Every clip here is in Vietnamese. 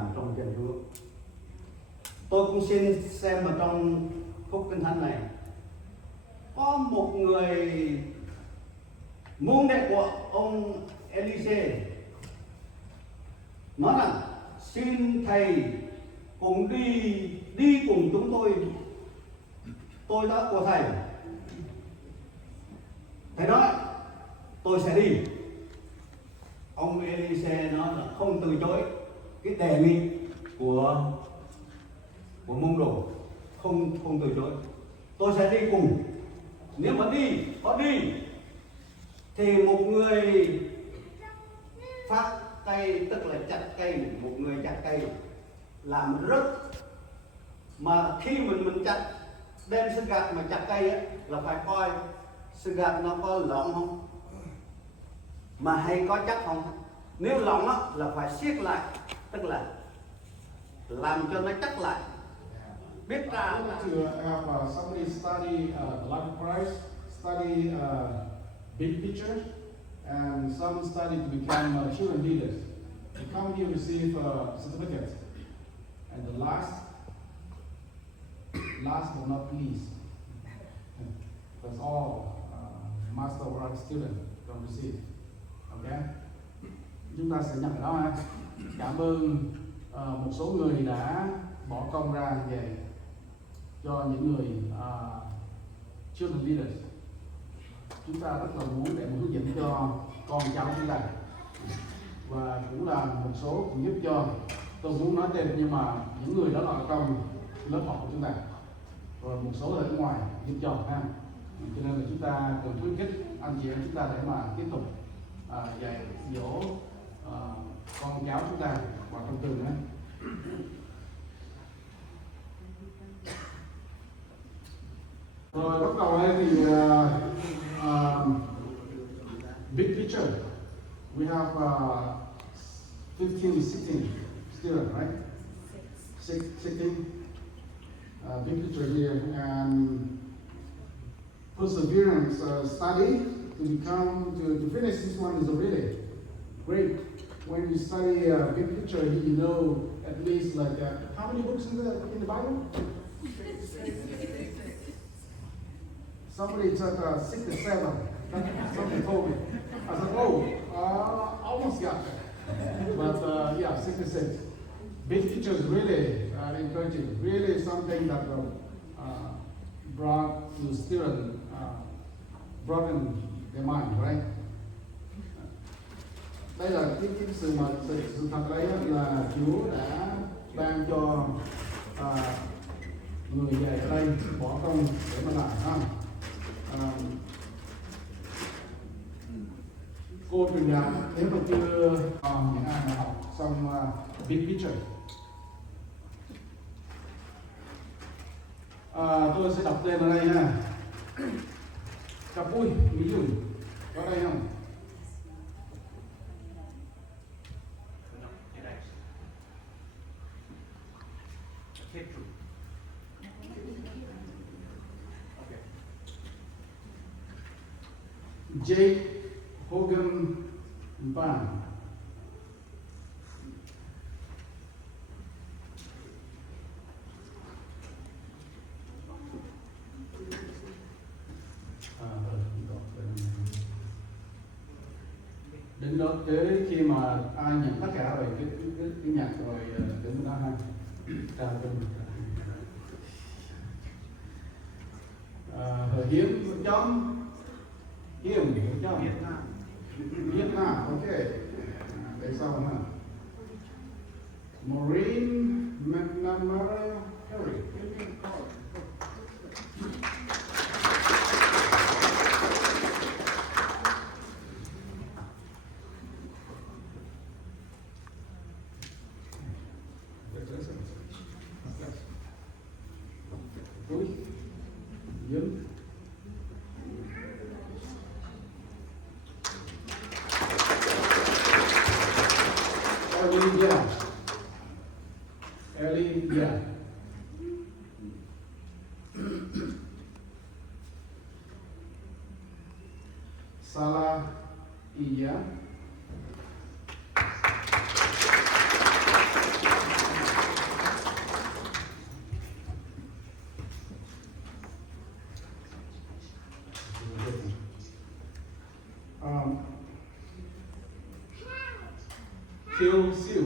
làm trong danh Chúa. Tôi cũng xin xem vào trong khúc kinh thánh này có một người môn đệ của ông Elise nói rằng xin thầy cùng đi cùng chúng tôi đã của thầy. Thầy nói tôi sẽ đi. Ông Elise nói là không từ chối cái đề nghị của môn đồ, không từ chối. Tôi sẽ đi cùng. Nếu mà có đi thì một người phát cây, tức là chặt cây, một người chặt cây làm rất, mà khi mình chặt, đem sừng gạt mà chặt cây ấy, là phải coi sừng gạt nó có lỏng không, mà hay có chắc không. Nếu lỏng á là phải siết lại, tức là làm cho nó chắc lại. Biết I ra want to have somebody study the life of Christ, study big picture, and some study to become children leaders. To come here receive certificates, and the last but not least, that's all master of art student don't receive. Okay? Chúng ta sẽ nhận cái đó ha. Cảm ơn một số người đã bỏ công ra về cho những người children leaders. Chúng ta rất là muốn để hướng dẫn cho con cháu chúng ta, và cũng là một số cũng giúp cho, tôi muốn nói tên nhưng mà những người đó là trong lớp học của chúng ta, rồi một số ở ngoài giúp cho ha. Cho nên là chúng ta cần khuyến khích anh chị em chúng ta để mà tiếp tục dạy dỗ con cháu chúng ta vào trong trường đó. Rồi bắt đầu đây thì big picture. We have 15 to 16 students, right? 16 big picture here, and perseverance study to become to finish this one is really great. When you study big picture, you know at least like how many books in the Bible? Somebody took 6 to 7. Somebody told me. I said, almost got there. But yeah, 6 to 6. Big picture is really encouraging. Really something that brought to students, broaden their mind, right? Đây là cái sự thật đấy là Chúa đã ban cho người dạy ở đây bỏ công để mà làm ha. Cô truyền đạt nếu mà chưa những ai mà học xong big picture, tôi sẽ đọc tên ở đây ha. Cặp vui ví dụ có đây không? Jake Hogan Ban. Đến đó tới khi mà ai nhận tất cả rồi cái nhạc rồi đến đó ha. Hiếm chấm Hiểm chấm Việt Nam, ok. Để sau ha. Maureen McNamara Harry. Elijah. Salah Iya. Kiêu siêu.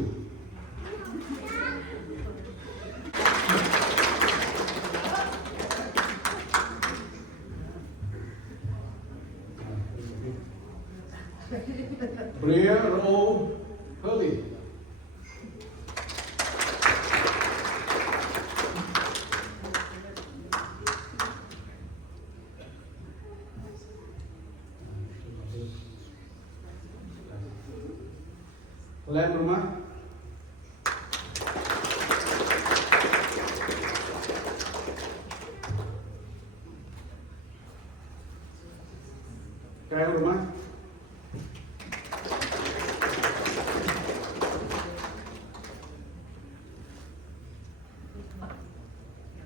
Bria Rô Hurley. Lên rumah. Kayak rumah.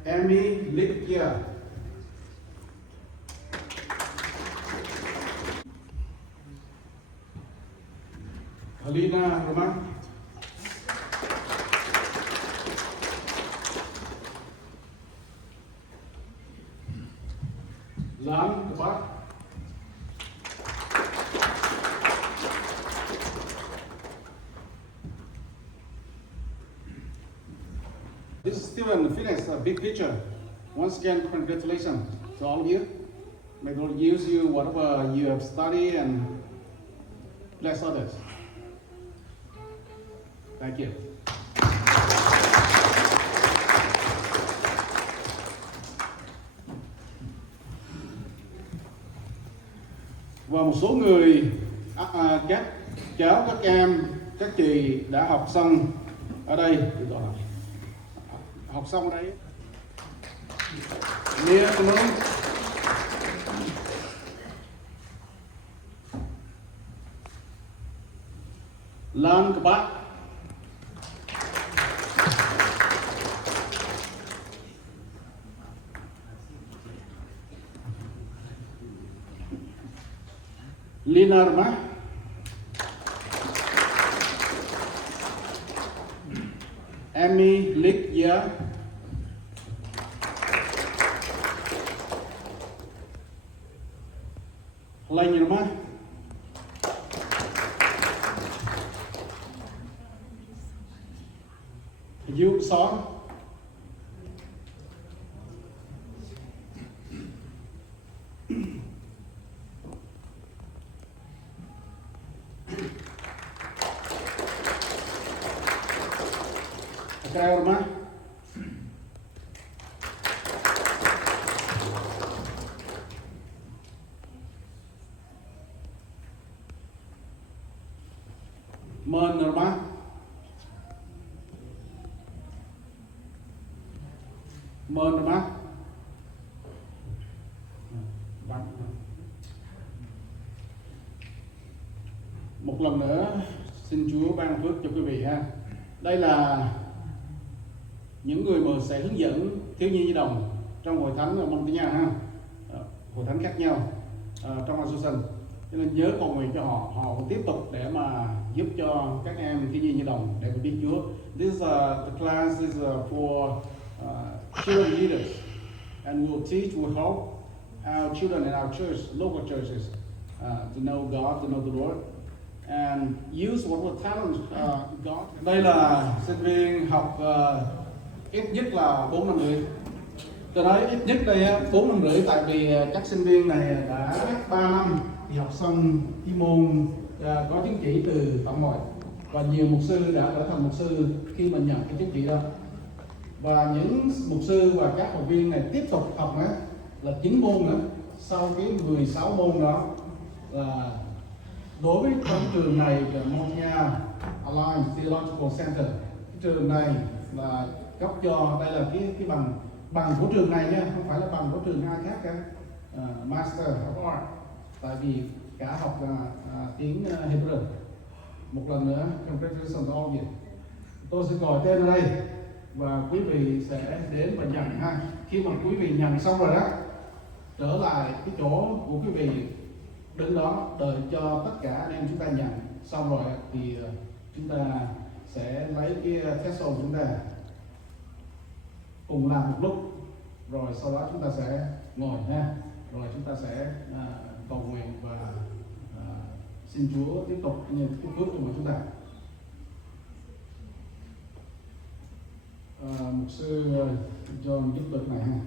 Amy Likia. Alina rumah. Lan Kepak. This is Steven Phoenix, a big picture. Once again, congratulations to all of you. May God use you whatever you have studied and bless others. Thank you. Và một số người, các cháu, các em, các chị đã học xong ở đây, học xong ở đây. Nia Cunung, Lan Kepak, Lina Rumah, Amy Likia, Lain Rumah, Yu Son, Akrai Rumah, Men Rumah, Men Rumah, một lần nữa xin Chúa ban phước cho quý vị ha. Đây là những người mà sẽ hướng dẫn thiếu nhi nhi đồng trong hội thánh ở Montana ha, hội thánh khác nhau trong Azusan. Cho nên nhớ cầu nguyện cho họ, họ cũng tiếp tục để mà giúp cho các em thiếu nhi nhi đồng để mà biết Chúa. This the class is for children leaders, and we'll teach, we'll help our children in our church, local churches, to know God, to know the Lord, and use whatever talent God. Đây là sinh viên học ít nhất là 4 năm rưỡi. Tôi nói ít nhất đây 4 năm rưỡi tại vì các sinh viên này đã 3 năm thì học xong cái môn có chứng chỉ từ tổng hội, và nhiều mục sư đã trở thành mục sư khi mà nhận cái chứng chỉ đó. Và những mục sư và các học viên này tiếp tục học là 9 môn nữa. Sau cái 16 môn đó là đối với trong trường này là Montana Alliance Theological Center, cái trường này là cấp cho, đây là cái bằng của trường này nha, không phải là bằng của trường ai khác cả, Master of Art, tại vì cả học là tiếng Hebrew. Một lần nữa, congratulations to all of you. Tôi sẽ gọi tên ở đây và quý vị sẽ đến và nhận ha. Khi mà quý vị nhận xong rồi đó, trở lại cái chỗ của quý vị, đứng đó đợi cho tất cả anh em chúng ta nhận xong rồi thì chúng ta sẽ lấy cái test của chúng ta cùng làm một lúc, rồi sau đó chúng ta sẽ ngồi ha, rồi chúng ta sẽ cầu nguyện và xin Chúa tiếp tục phước cho chúng ta. mục sư John giúp được này ha.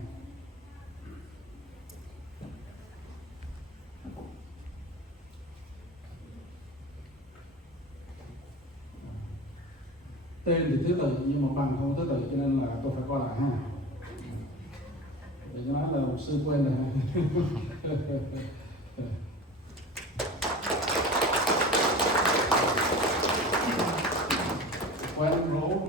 Tên thì thứ tự nhưng mà bằng không thứ tự cho nên là tôi phải coi lại ha. Để cho nói là mục sư quên rồi. Quen rố.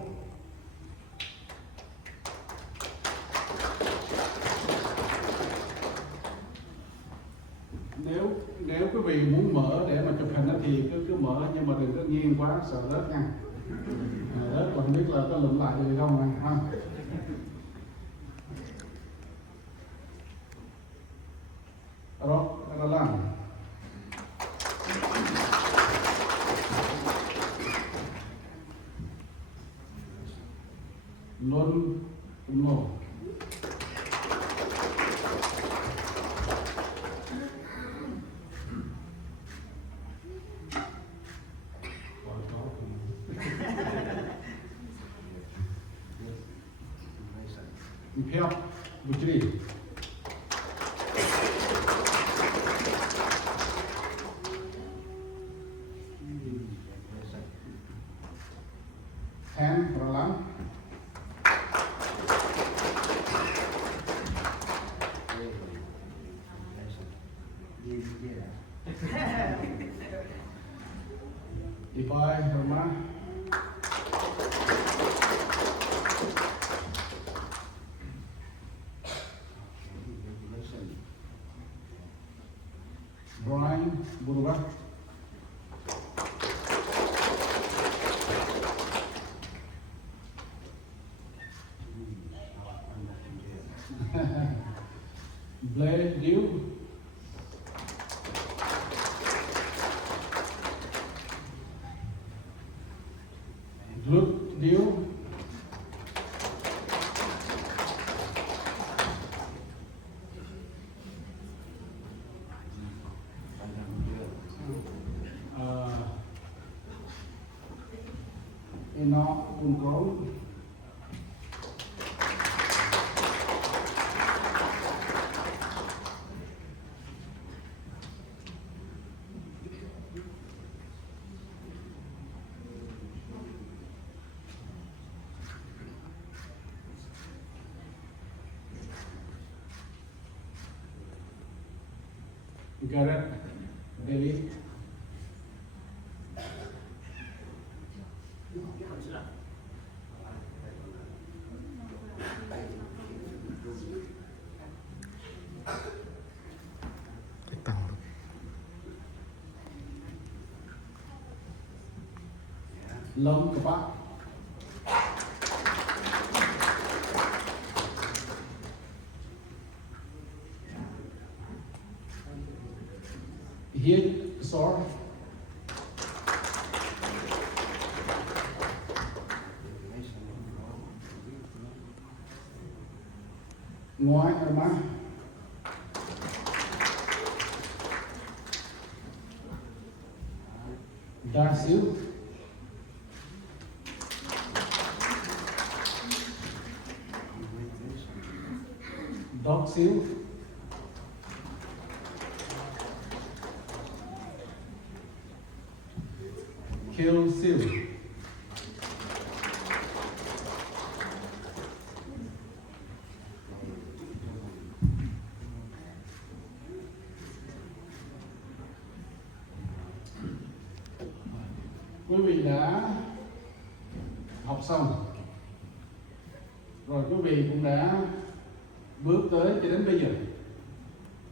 Nếu quý vị muốn mở để mà chụp hình đó thì cứ mở, nhưng mà đừng có nghiêng quá sợ rớt nha. Rớt là không biết là có lụm lại được không này ha. Rồi, ra làm. Luôn nổ. Theo một chữ đi. Hand rồi lắm. Đi bay rồi má. Brian Burubak. Blair Dew. Luke Dew. Enoch Ungrove. Garrett Daly. Lâm các bạn. Hiên Sor. Ngoài ở má. Đa xíu. Đọc xíu. Kill xíu. Quý vị đã học xong rồi, quý vị cũng đã bước tới cho đến bây giờ,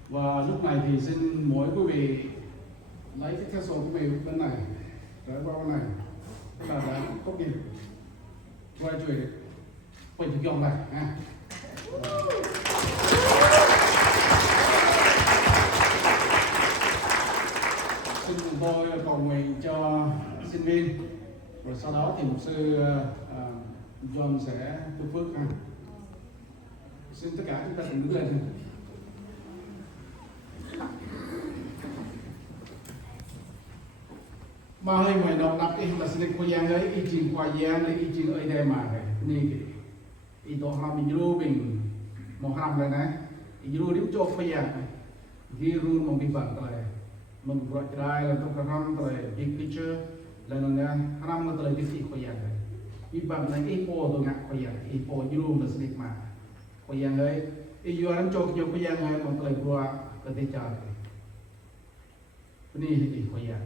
và lúc này thì xin mỗi quý vị lấy cái thẻ số của quý vị bên này trở qua bên này, tức là đã tốt nghiệp graduate quay chụp dòng này ha. Xin cùng tôi cầu nguyện cho sinh viên, rồi sau đó thì mục sư John sẽ chúc phước ha. Xin tất cả chúng ta cùng đứng lên. Mà hơi mày đọc nắp đi là xin qua giang ấy, ý trình qua giang ấy, ý trình ở đây mà này, đi itu halam Iru bing mau halamเลยนะIru dia cok payah Iru mau bibang terleh membuat cerai lalu keram terleh big picture lalu nih halam terleh di sini payah bibang lain ipo tu ngak payah ipo Iru mesti mah payahเลยIru halam cok jok payahเลยmau terleh buat ketika ini di payah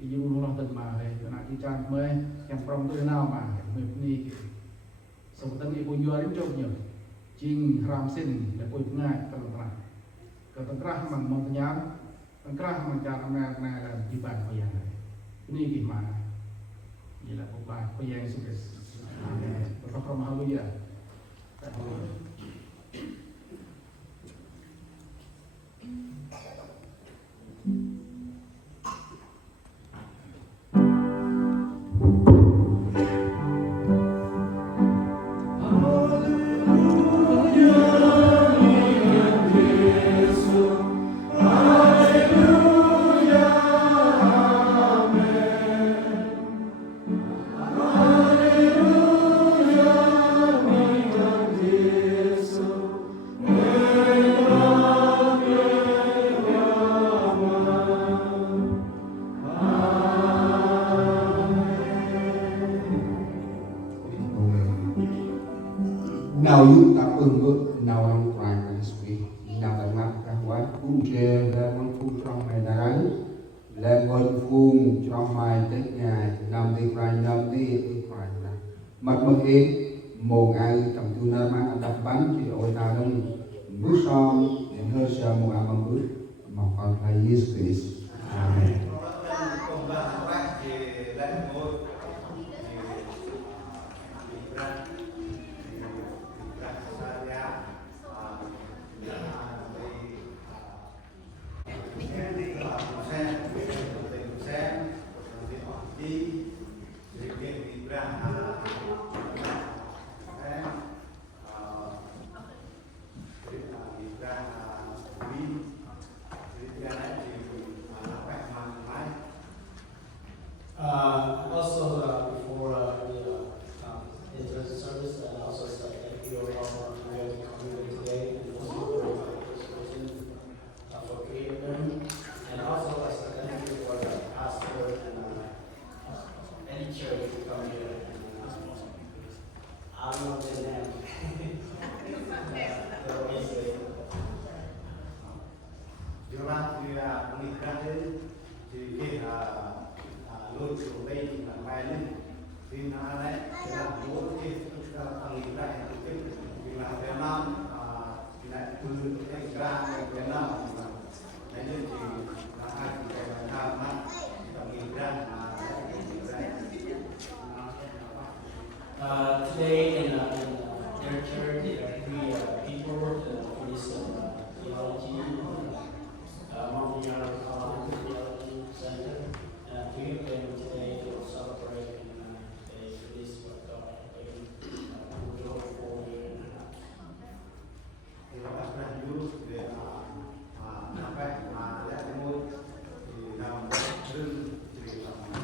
Iru nolak terimaเลยnak kita mới yang prom tu nào mà ini sebetulnya ibu jual itu jauhnya, jing ramsin dan ibu ngai terang, keterah mang mengkenyang, keterah mengjar merek dan diban koyang, ini gimana? Jelas bukan koyang sukses, berdoa mahalu ya. Nào giúp ta bước nào ăn quàng là suy nào là ngắm các quán cũng chê lên con phu trong này đấy lên con phu trong mai tết ngày năm đi quay năm đi quay là mặt mất hết một ngày trong tu na mang đập bánh thì ôi ta đông bước son để hơi sợ một ngày bằng bước mà còn là Jesus Christ. Amen. Also, before the intercession service, and also thank you all for coming today, and also for creating them, and also thank you for the pastor and any church who come here. I don't know their name. They're always there. Lôi xuống đây là bài lên vì nó đấy là bố thì thằng nghĩ lại vì là Việt Nam lại từ cái ra Việt Nam đấy nên thì là hai cái Việt Nam mà thằng nghĩ ra Today in their church, there are three people for this theology, Mount Yarra Theology Center. Three of them today will celebrate and they release what God will do for you. Thì nó đặt ra những về làm cách mà lẽ môi thì làm đơn thì làm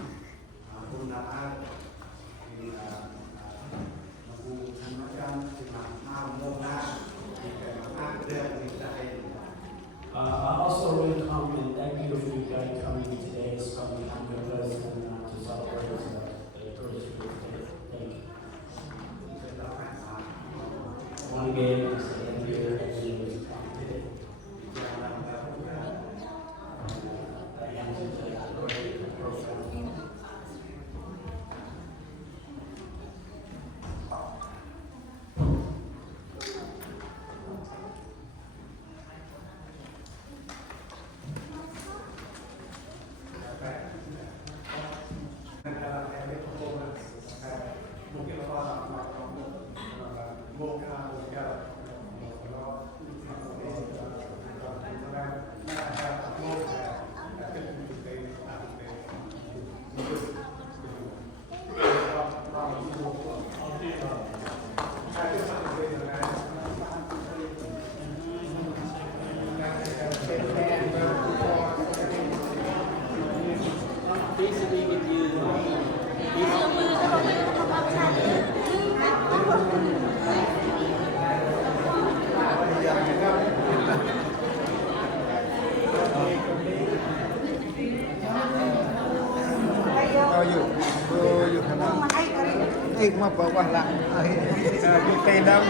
mà bỏ qua lại cái tay đông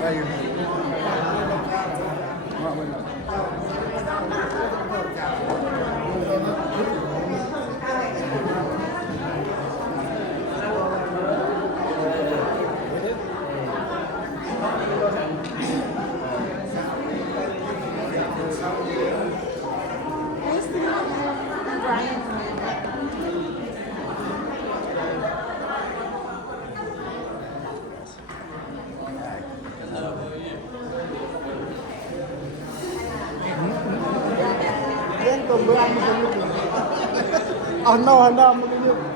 đây họ bên đó Yan to buwan mo kayo. Ano mo kayo.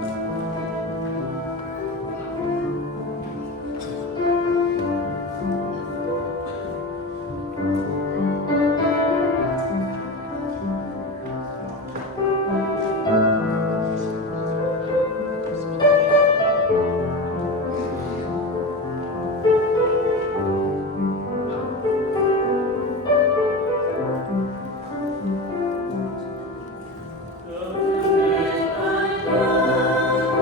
Hãy subscribe cho kênh Ghiền Mì Gõ để không bỏ lỡ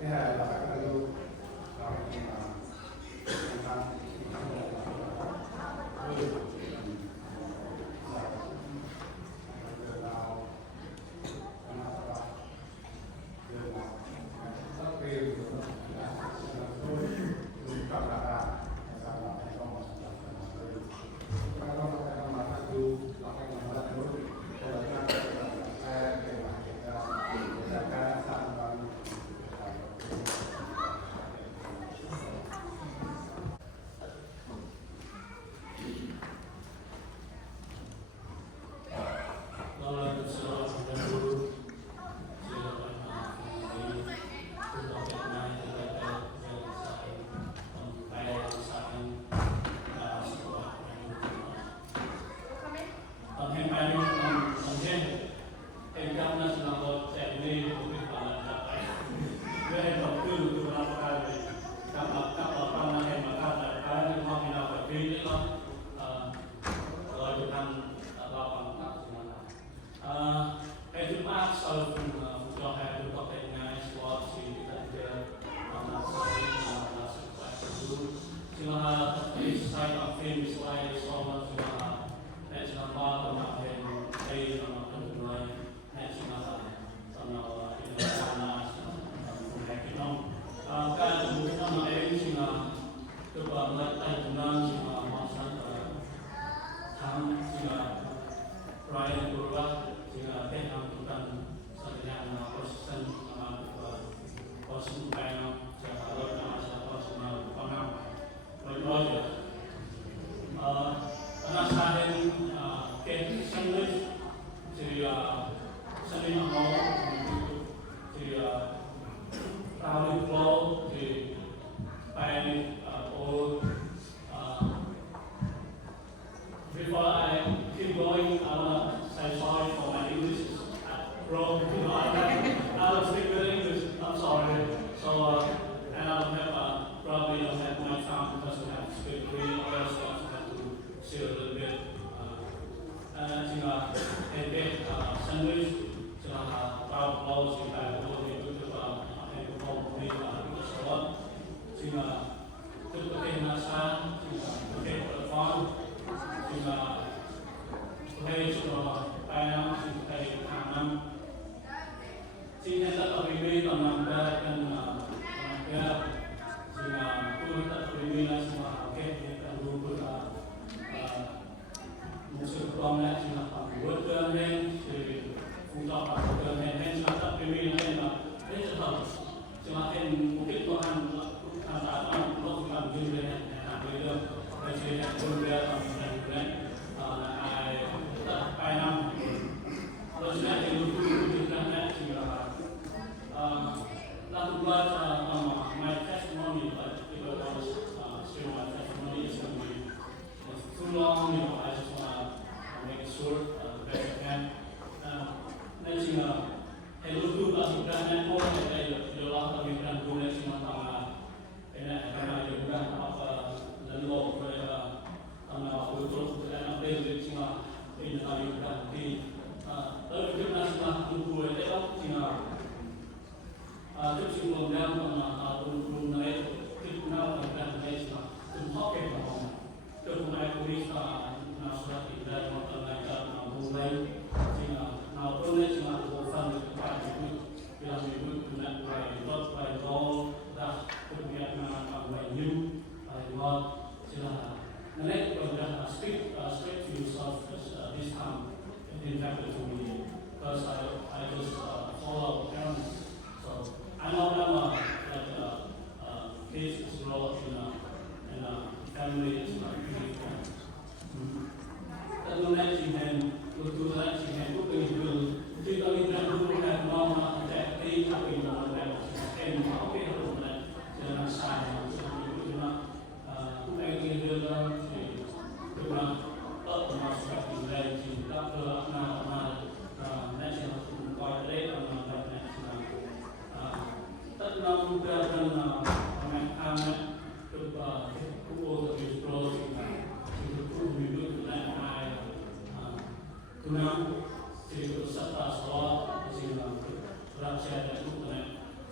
Thứ hai là các lưu rồi nhưng mà chúng ta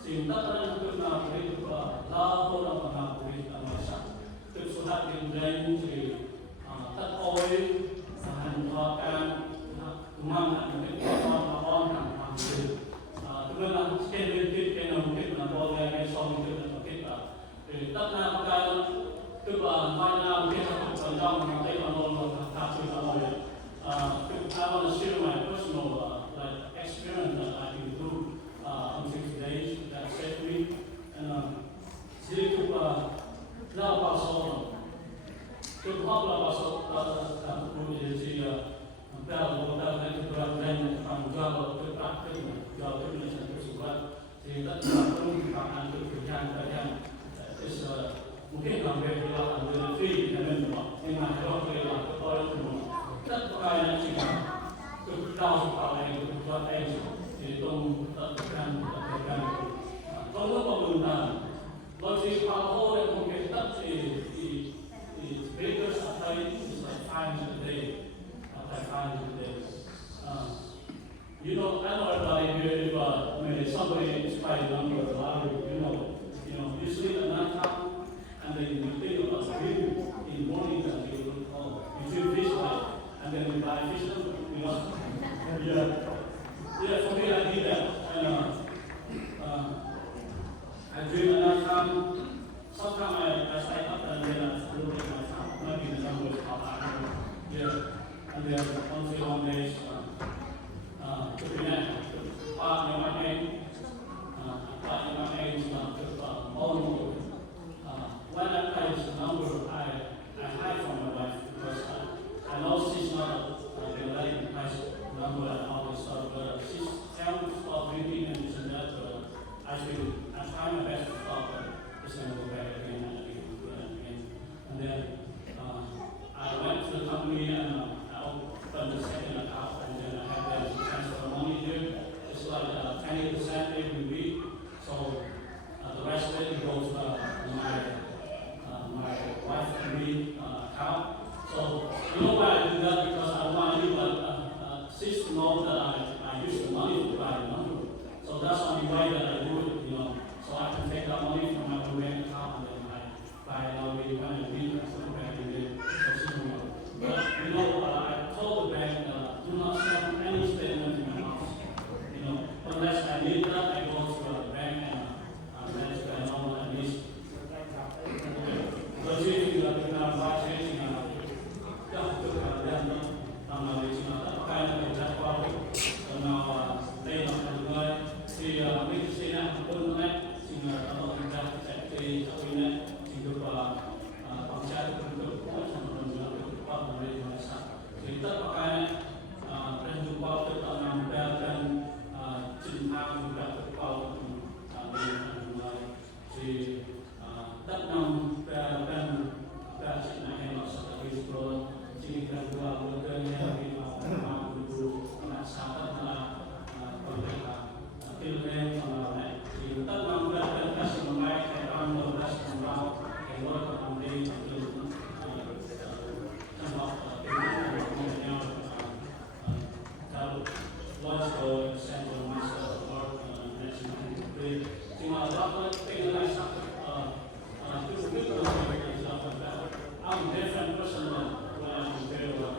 Thì tất cả những cái nào cái lao tôi là phần nào cái là sản cái số hạt điện lên thì tất ôi hành hoa cam mang lại cái con hàng hàng từ tức là cái cái nào cái là bao nhiêu cái so với cái là thì tất cả cái tức là mai nào cái là phần trong mà cái còn luôn là sự là rồi I want to share my personal like experience that I can do in 6 days that saved me and jadi tu lau pasal tu hal lau pasal tu jadi kalau kita berada di jual tu praktik jual tu macam tu sebab jadi tak perlu kita ambil kerjaan is mungkin hampir dua free dan memang kalau kita kalau tu tak pakai nanti tu tahu kalau itu buat jadi tu tekan kalau pemerintah logic kalau yang mungkin tak di bakers atau is like 5 a day. You know, I know everybody here, if somebody inspired them or a lot of you sleep at night time and then you think about dream in the morning and you feel fish like, and then you buy fish, yeah, for me I did that, and I dream at night time. Sometimes I stay up and then I look at my time, maybe the number is about yeah, and then one day, when I play this number, I hide from my wife because I know she's not going to let me play number and all this stuff, but she's telling me to stop drinking and this and that, but I try my best to stop, but it's going to go back again and again. And then I went to the company and I opened the second account, and then I have them transfer money here. It's like 20% every week, so the rest of it goes to my wife and me account. So you know why I do that? Because I want you sis to know that I use the money to buy the number. So that's the only way that I do it, so I can take that money from my own bank account and then I buy another way when I leave and put it back in there. So she knows. But I told the bank do not send any statement in my house. Unless I need that, I go to the bank and manage my own at least. But if you have a budget, I'm a different person than when I compared with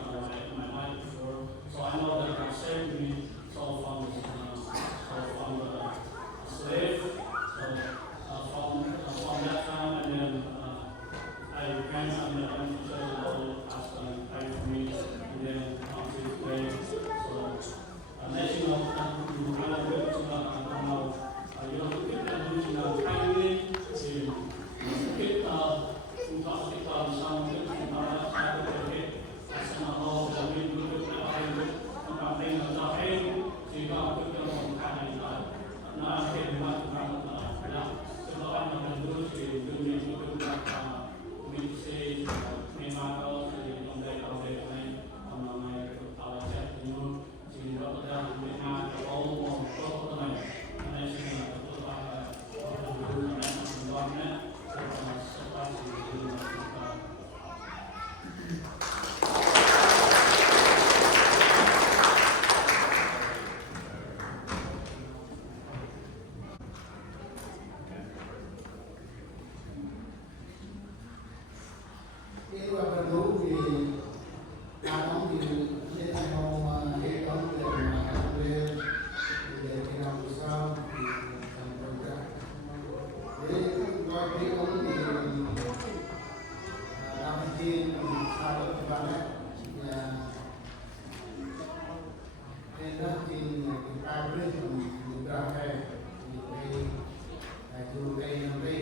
my life before. So I know that God saved me so from the slave, so from that time, and then I repent and then went to church and Lord asked them to pray for me, and then until today. So unless you know, I don't know, you know, people are doing kindly. với ông thì làm chi sao được các bạn ấy nên đó thì ai biết mình ra hay từ đây năm đây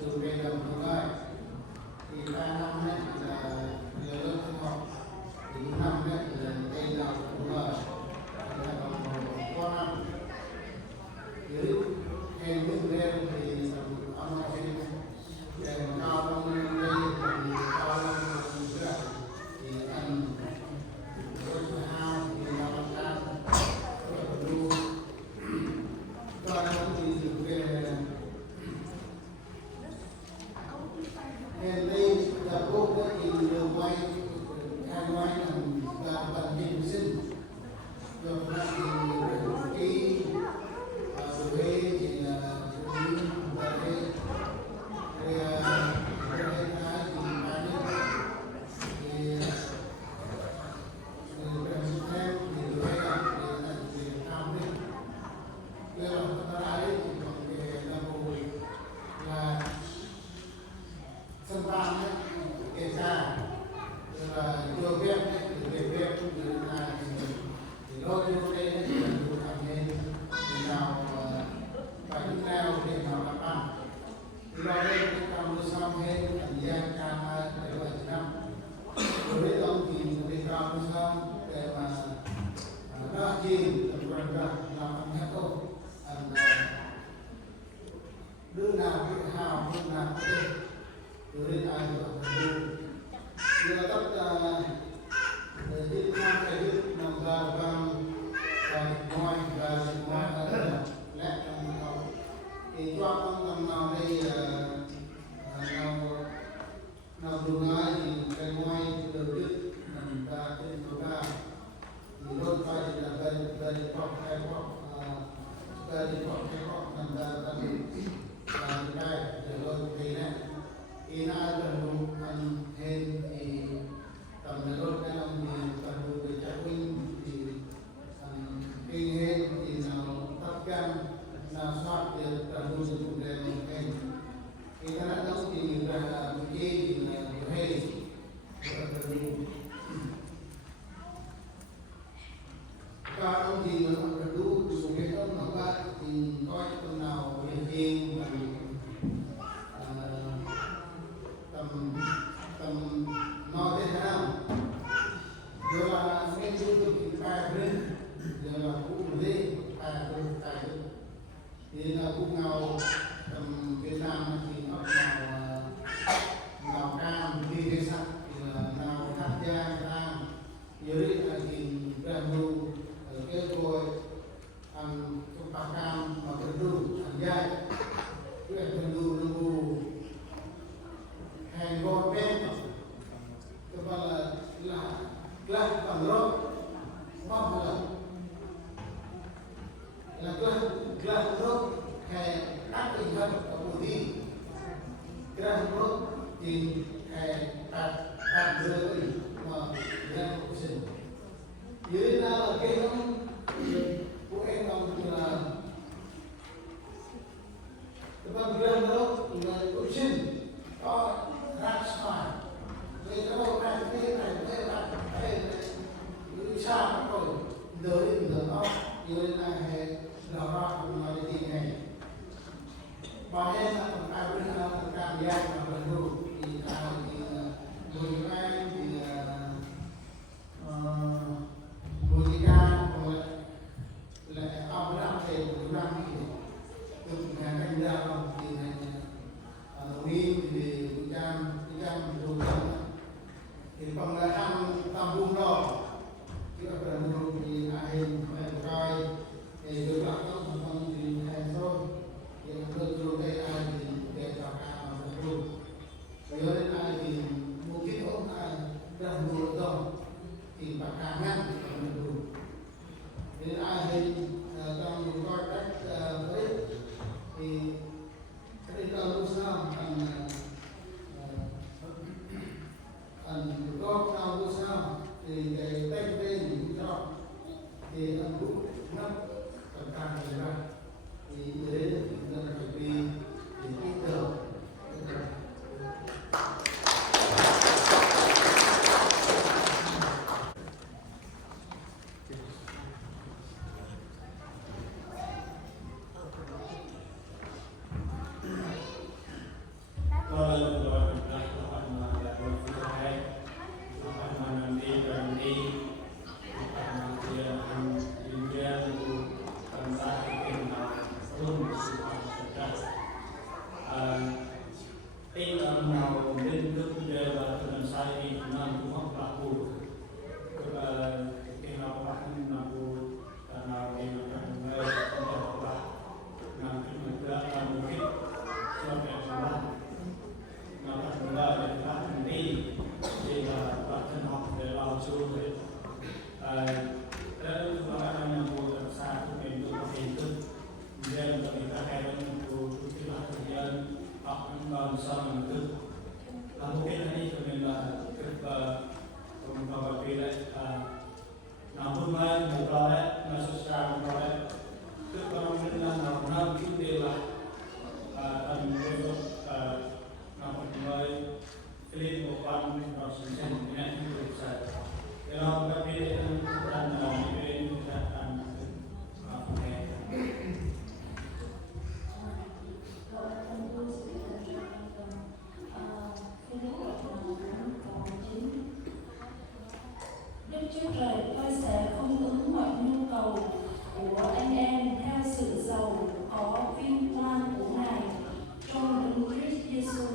từ đây năm nay thì 3 năm đấy là nhờ lớp học thì năm đấy là đây là cũng là có năm dưới em lúc lên thì ông nói để cao trong đây thì cao lên thì anh có hao thì làm ra luôn cho nên thì về hiện đây là cô có thì điều quay hai quay là vận hành sinh rồi là thì cái về thì là về thì đứa nào cái hào đứa nào cái rồi đến ai rồi giờ tất những năm cái nước nằm ra vang ngoài lẽ trong đó thì cho con năm nào đây nào đường ai thì cái ngoài được biết nằm ra trên đó ra thì đôi phải là bên hoặc hay hoặc bên hoặc hay hoặc nằm ra bên đây để luôn thì này khi nó gần luôn anh hen thì tầm là luôn cái ông thì tầm luôn về trái win thì khi hen thì nào tất cả nào soát được tầm luôn được cũng đèn hen khi nó đã nấu thì mình ra là một cái thì là một hay và ông thì nó còn đủ dùng cái ông nó ba thì coi con nào hiện nhiên và tầm nói thế nào giờ là nên chúng tôi bị khai lên giờ là cũng đi khai thì là cũng nào tầm Việt Nam thì nó nào cam đi cái sắc thì là nào thắt da cam dưới là thì gần đủ cái rồi ăn trong bạc cam mà gần đủ ăn dai cái gần đủ hàng gòn bên cái phần là bằng rốt mong là rốt hay đắt tình thân ở buổi thi rốt thì hay đạt rơi mà ra một sự dưới là cái nó của em còn là cái phần rốt là option that's fine. Vì nó đâu ra cái này sao rồi đợi được nó dưới này là ra cùng nói thì này bao nhiêu là còn ai biết là cảm giác mà vẫn đủ thì ai thì người ai thì người ca hoặc là ông làm thì cũng làm thì được canh ra không thì này nguyên thì jam dulu thì bằng là ăn tampung đó chứ ở đây mình thì ai coi thì được là có một phần thì hay thôi thì được rồi đây ai thì để cho cả mà được rồi đến ai thì mua kit ốm ai còn sau mình cứ làm một cái này cho mình là cứ cùng vào cái lại làm hôm nay một đó đấy mà sẽ ra một đó đấy cứ còn mình là làm năm kinh tế là thành một làm một người lên một quan vào sinh sinh cái này cũng được sai cái đó các cái đang làm cái đang Đức Chúa Trời, tôi sẽ không ứng mọi nhu cầu của anh em theo sự giàu có vinh quang của Ngài trong Đức Christ Jesus.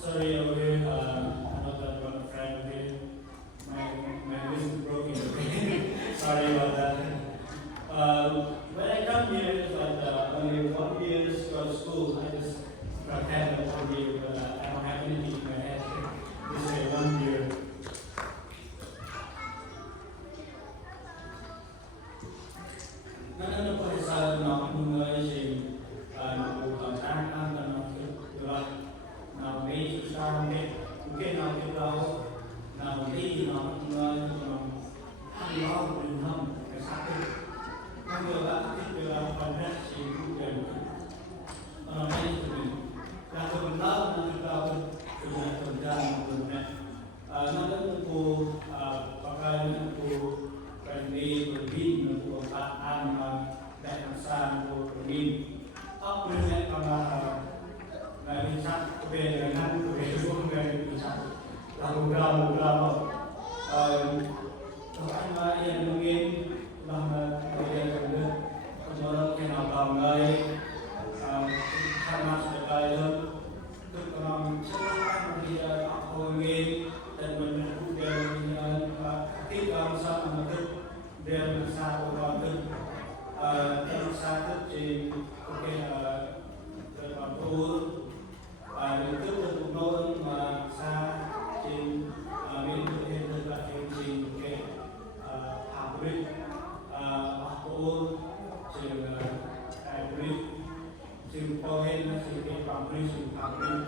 Sorry, over here, another one friend over here. My voice is broken. Sorry about that. When I come here, it's like only 1 year to go to school. I just pretend that I'm here, but I don't have anything in my head. This is 1 year. Nó có thể sao nó cũng gì nó cũng còn ăn ăn là nó được rồi. Nào đi sao cái nào cái đâu nào đi nó ăn nó mình không cái sao cái người bạn cái người bạn rất chỉ cũng gần đây thì mình là mình lâu nó được đâu từ là tuần tra tuần này nó rất cô pakai cô cần đi rồi pin rồi cô bạn ăn mà đại làm sao cô pin ốc lên này còn là đi sát về là ngăn về xuống về đi sát là một gram anh mà yên nó nghiêng bằng bây giờ cần được còn nó cái nào còn đây khai mạc sẽ đây hơn tức là mình sẽ ăn đi hồi nghiêng để mình cũng đều tiếp làm sao mà thức đều làm sao mà thức làm sao thức thì ok rồi còn tôi được tiếp tục nối mà xa trên bên hiện thực là chương trình cái học lịch học ôn trường đại lịch trường có hết là trường cái học lịch trường học lịch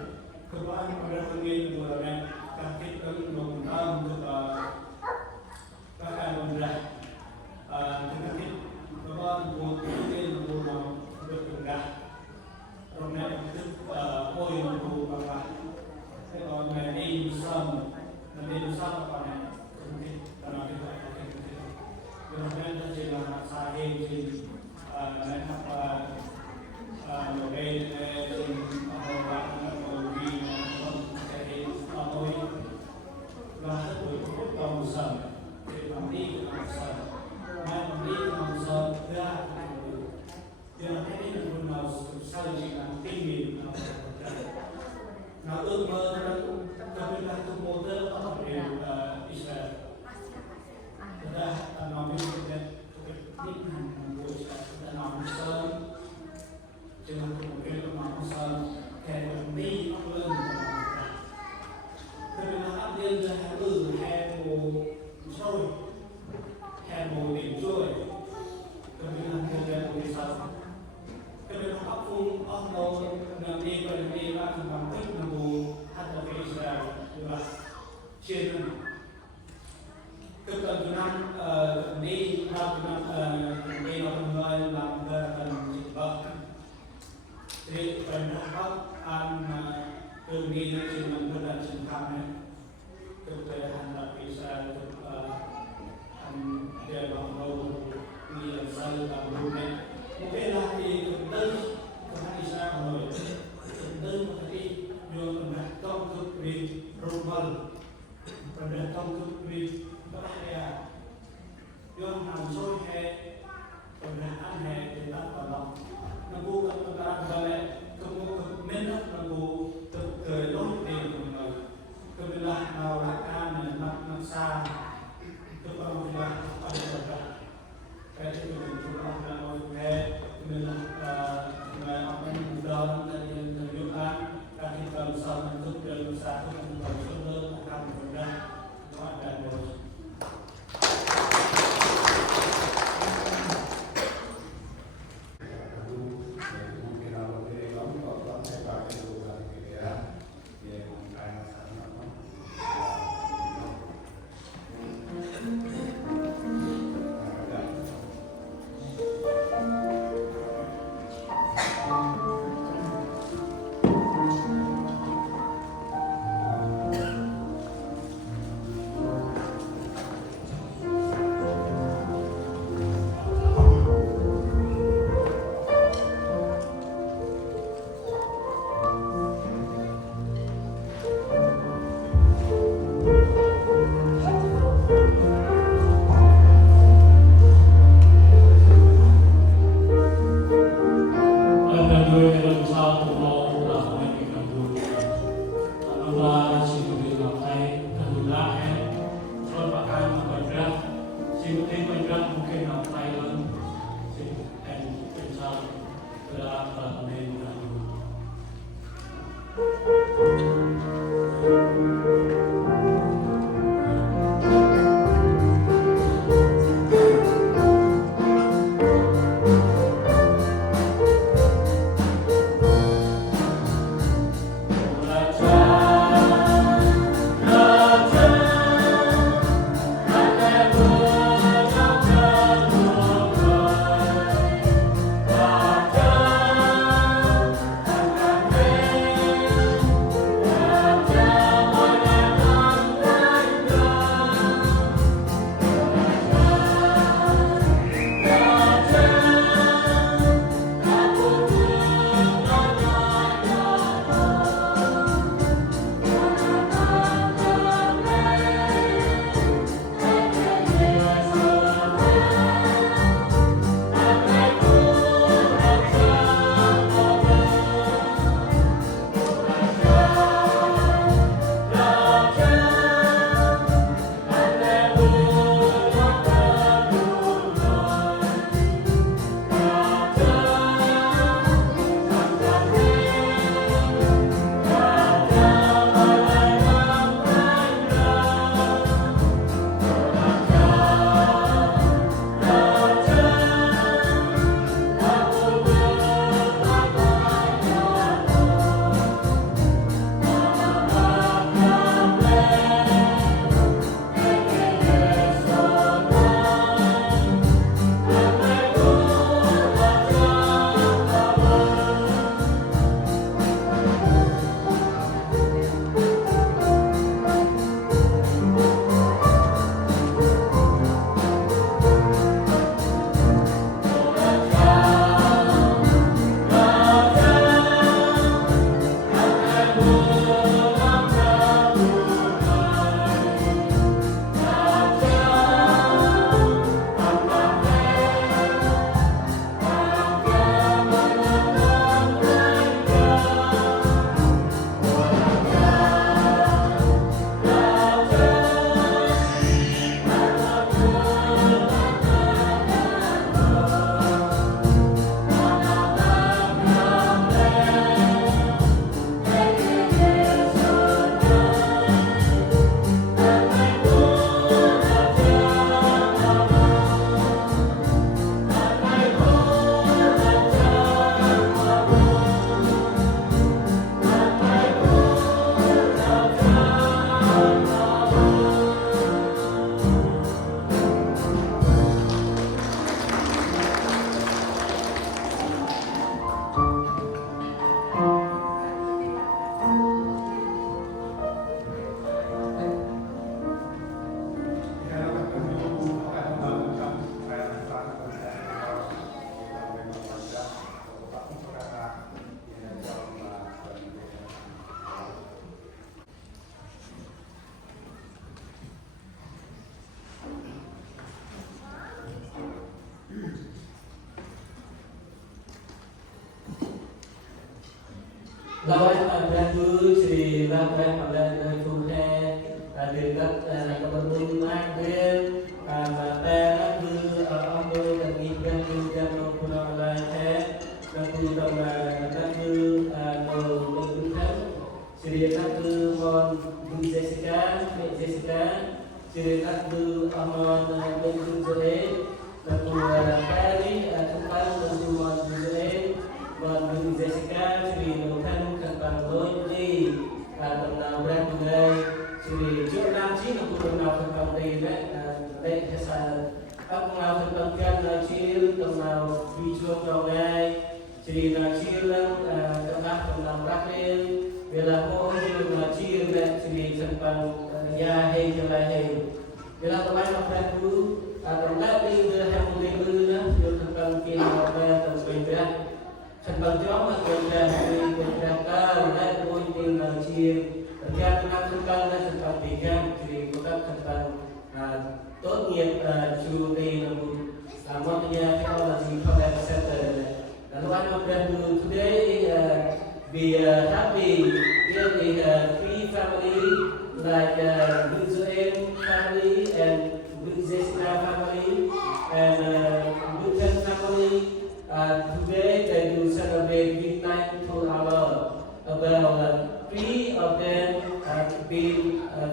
cơ quan có rất nghiên vừa này các cái ứng dụng âm tức là các cái vấn đề các cái cơ quan của nghiên cứu nào được thực ra hôm nay thức ôi nó đủ bằng lại thế còn ngày đi sớm còn này không thích là nói cái vậy là không thích nhưng mà nên chỉ là xa thêm trên nên học một cái trên hồ bạn hồ ghi không sẽ đến tôi là rất là tốt trong sớm để làm đi làm sớm mai làm đi làm sớm ra thì là cái này là một nào sao chỉ là kinh nghiệm nào ước mơ đặc biệt là tụ mô tơ ở đều Israel thật ra nó mới được cái tinh thần của Israel là nó sớm chứ không có một cái nó sớm kèm được đi lên thế nên là áp liên ra hè mùa trôi hè mùa điểm trôi thế nên là thế nên là sao cái việc học phun ông đâu làm đi và làm đi là bằng cách là bù hát là cái Israel là trên cứ cần năm đi làm đi nó người làm cần dịch bệnh thì cần học ăn từ đi nó chỉ làm cái là trình tham này thực tế hành là Israel để bằng đâu đi làm sao làm luôn này một cái là thì thực tư của hai Israel rồi thực tư của hai vô phần đặt công thức vì Roman phần đặt công thức vì các bạn vô hàng xôi hè phần đặt ăn hè thì ta vào lòng nó bu các bạn vào lại không có mình nó bu thực thời lúc thì Lawai pada dulu si lawai pada sudah dekat kebetulan ada mata tu ambil dan ikan juga pulau lain nanti tambah tu lebutan cerita tu mon Jessica cerita tu amon Benjure nanti kali tempat nanti mon Benjure mon Jessica cerita Lôi tầm nào ra từ đây thì trước năm chín là tụi nào thành công đi đấy đây là sao các nào thành công chân là chiếu tầm nào đi chuông đầu đây thì là chia lên các bác cùng làm bác lên về là mỗi người là chia lên thì thành phần gia hay cho lại hay về là các bác làm ra cứ đồng lát đi đưa hàng một đi đưa đó vô thành phần kia là về tầm quyền ra thành phần chó mà quyền ra ca lại mỗi tiền là chia ra năm thành phần là thành phần Việt Nam thì có các thành phần tốt nghiệp chủ đề là Montpellier Technology College Center. And one of them today we happy here the three family like Lucian family and Luciana family and Lucan family. Today they will celebrate midnight to our about 3 of them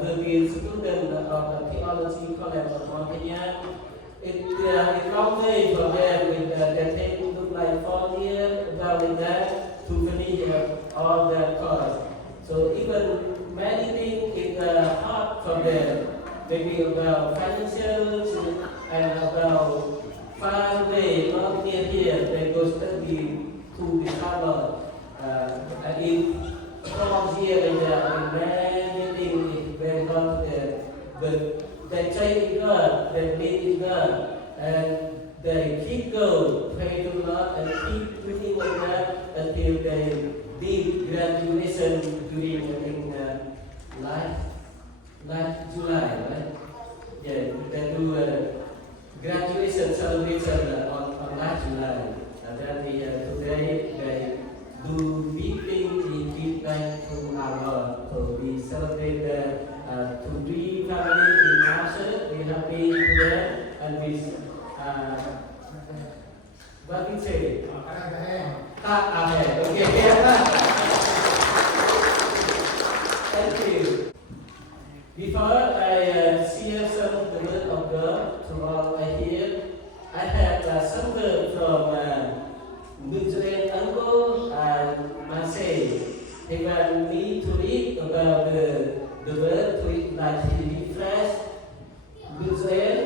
will be students of the Theology College of Montpellier. It's long way for them with they take look like 4 years about in that to finish all their course. So even many things is hard for them. Maybe about financial and about far away, not near here. They go study to the Harvard. In 4 years and many things is very hard to them. But they take in God, they believe in God, and they keep going, pray to God, and keep doing like that until they did graduation during last July, right? Yeah, they do graduation celebration on last July, and then today they do big things in give thanks to our Lord. So we celebrate to three family in Marshall. We happy today and we what we say? Okay. Thank you. Before I share some of the word of God to all I hear, I have some word from Lucian uncle and Marseille. They want me to read about the word to like he refresh Lucian,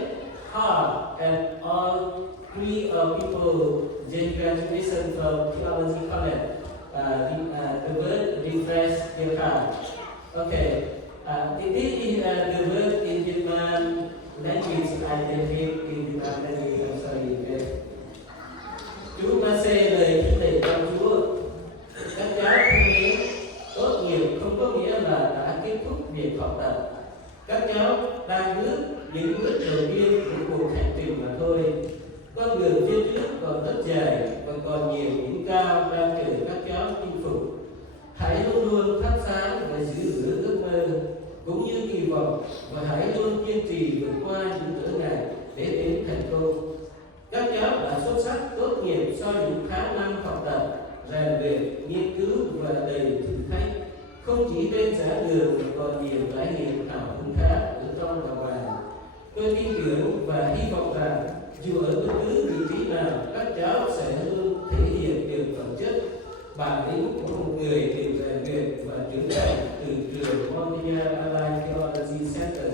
heart, and all 3 of people just graduation from Theology College. The word refresh their heart. Okay. This is the word in Vietnam language. I can read in Vietnam language. I'm sorry. Okay. Chúa Marseille lời khích lệ trong Chúa. Các cháu thân mến, tốt nghiệp không có nghĩa là đã kết thúc việc học tập. Các cháu đang bước những bước đầu tiên của cuộc hành trình mà thôi. Con đường phía trước còn rất dài và còn nhiều đỉnh cao đang chờ các cháu chinh phục. Hãy luôn luôn thắp sáng và giữ lửa ước mơ cũng như kỳ vọng, và hãy luôn kiên trì vượt qua những trở ngại để đến thành công. Các cháu đã xuất sắc tốt nghiệp sau những tháng năm học tập, rèn luyện, nghiên cứu và đầy thử thách. Không chỉ trên giảng đường mà còn nhiều trải nghiệm hào hứng khác ở trong và ngoài. Tôi tin tưởng và hy vọng rằng dù ở bất cứ vị trí nào, các cháu sẽ luôn thể hiện được phẩm chất, bản lĩnh của một người được rèn luyện và trưởng thành từ trường Montpellier Theology Center.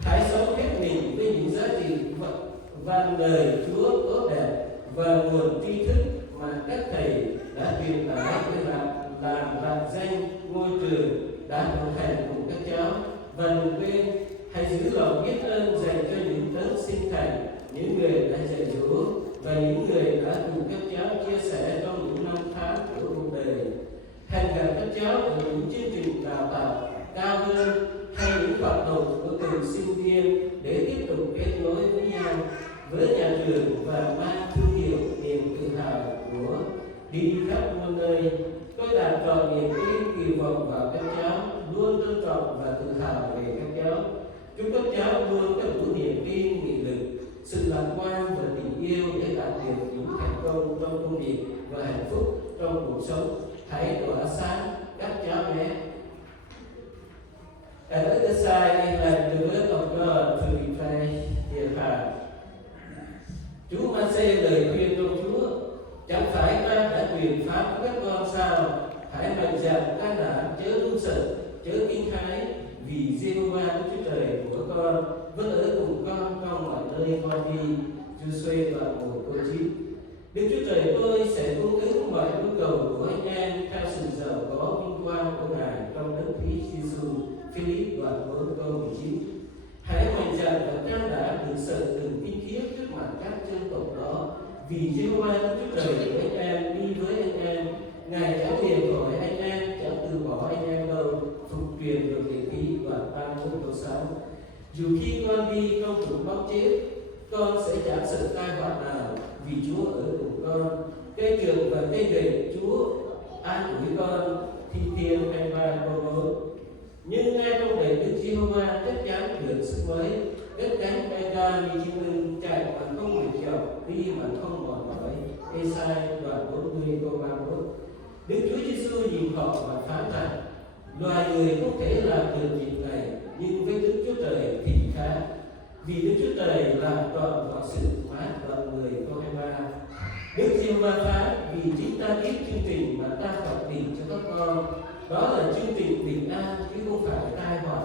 Hãy sống hết mình với những giá trị văn lời Chúa tốt đẹp và nguồn tri thức mà các thầy đã truyền tải để làm danh ngôi trường đã hoàn thành cùng các cháu. Và đừng quên, hãy giữ lòng biết ơn dành cho những đấng sinh thành, những người đã dạy dỗ và những người đã cùng các cháu chia sẻ trong những năm tháng của cuộc đời. Hẹn gặp các cháu ở những chương trình đào tạo cao hơn hay những hoạt động của từng sinh viên để tiếp tục kết nối với nhau, với nhà trường và mang thương hiệu niềm tự hào của đi khắp muôn nơi. Tôi đặt trọn niềm tin kỳ vọng vào các cháu, luôn trân trọng và tự hào về các cháu. Chúc các cháu luôn có đủ niềm tin, nghị lực, sự lạc quan và tình yêu để đạt được những thành công trong công việc và hạnh phúc trong cuộc sống. Hãy tỏa sáng các cháu nhé. And the other side is like the word of God to refresh their heart. Chúa Marseille lời khuyên trong Chúa: chẳng phải ta đã truyền pháp các con sao? Hãy mạnh dạn can đảm, chớ run sợ, chớ kinh hãi, vì Giê-hô-va Đức Chúa Trời của con vẫn ở cùng con trong mọi nơi con đi. Joshua đoạn 1 câu 9. Đức Chúa Trời tôi sẽ cung ứng mọi nhu cầu của anh em theo sự giàu có vinh quang của Ngài trong đấng Christ Giêsu. Philip đoạn 4 câu 19. Hãy mạnh dạn và can đảm đừng sợ, đừng kinh khiếp trước mặt các dân tộc đó, vì Giê-hô-va Đức Chúa Trời của anh em đi với anh em. Ngài chẳng liền khỏi anh em, chẳng từ bỏ anh em đâu. Phục truyền được Lệ Ký đoạn 31 câu 6. Dù khi con đi trong vùng bóng chết, con sẽ chẳng sợ tai họa nào, vì Chúa ở cùng con. Cây trượng và cây gậy Chúa an ủi con. Thi Thiên 23 câu 4. Nhưng ngay trong đời Đức Giê-hô-va chắc chắn được sức mới, cất cánh bay cao như chim ưng, chạy mà không mệt nhọc, đi mà không mỏi mỏi. Ê-sai đoạn 40 câu 31. Đức Chúa Giêsu nhìn họ và phán rằng: loài người không thể làm được việc này, nhưng với Đức Chúa Trời thì khác. Vì Đức Chúa Trời làm trọn mọi sự mát đoạn 10 câu 23. Đức Giê-hô-va phán: vì chính ta biết chương trình mà ta phải định cho các con, đó là chương trình bình an chứ không phải tai họa,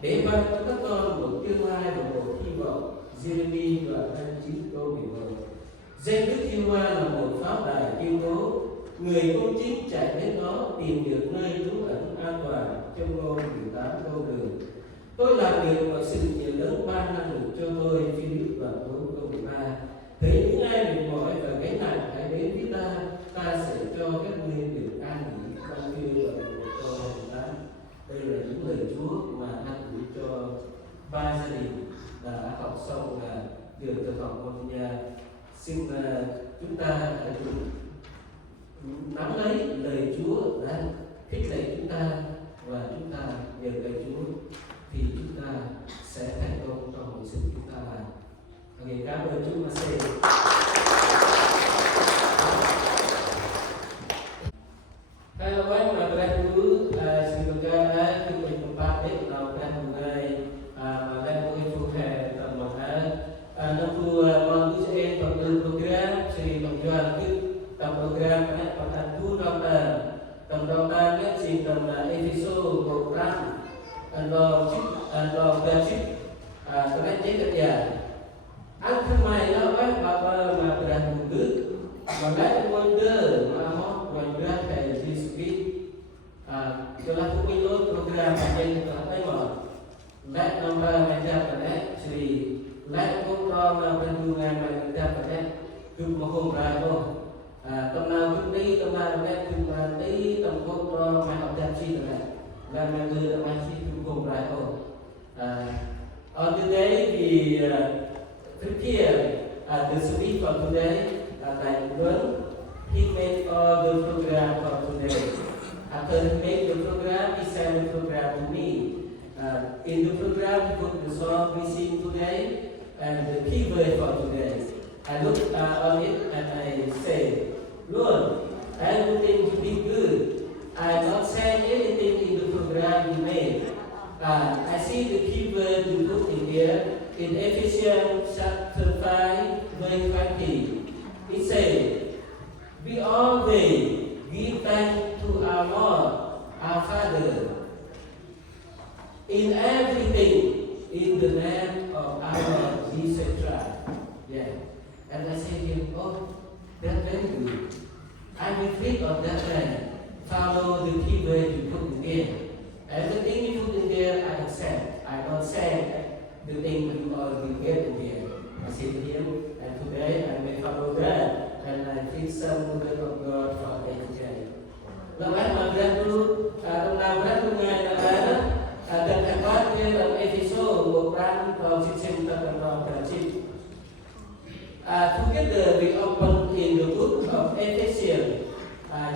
để ban cho các con một tương lai và một hy vọng. Giê-rê-mi đoạn 29 câu 11. Danh Đức Giê-hô-va là một pháo đài kiên cố, người công chính chạy đến đó tìm được nơi trú ẩn an toàn. Trong ngôn 18 câu đường. Tôi làm được mọi sự nhờ lớn ban năng lực cho tôi. Philip đoạn 4 câu 13. Thấy những ai mệt mỏi và gánh nặng hãy đến với ta, ta sẽ cho các ngươi được an nghỉ. Trong Thư đoạn 1 câu 28. Đây là những lời Chúa mà an ủi cho ba gia đình đã học xong là trường tiểu học Môn Nha. Xin chúng ta hãy nắm lấy lời Chúa đã khích lệ chúng ta, và chúng ta nhờ lời Chúa thì chúng ta sẽ thành công trong mọi sự chúng ta làm. Ngày cảm ơn Chúa Mà-sê. Kalau baik maka dulu semoga kita tempat melakukan mengenai makan info tambahan nanti malu saya pada program saya menjual ke program pada tu dokter kan si tentang episode program atau basic kena cek dia anh mai đó các bà mà berani bước mà lấy wonder mà họ wonder thầy Jesus telah pemilu program yang telah let number macam mana suri let kontrol perhubungan macam mana tu mohon berapa tentang ini tentang ini tentang kontrol macam gì là người masih tu berapa on today we prepare the speech for today like one he made all the program for today. After he made the program, he sent the program to me. In the program, he put the song we sing today and the key word for today. I look on it and I say, Lord, everything to be good. I not say anything in the program you made. I see the key word you put in here in Ephesians chapter 5, verse 20. It says, we always give thanks to our Lord, our Father, in everything, in the name of our Lord Jesus Christ. Yeah. And I say to him, oh, that's very good. I will read of that man. Follow the key word you put in there. Everything you put in there, I accept. I don't say the thing you already get in there. I say to him, and today I may follow that. And I think some word of God for every day. Lepas makan dulu, tentang Tuhan ada dan tempatnya dalam episode bukan konsisten tentang prinsip. Together we open in the book of Ephesians,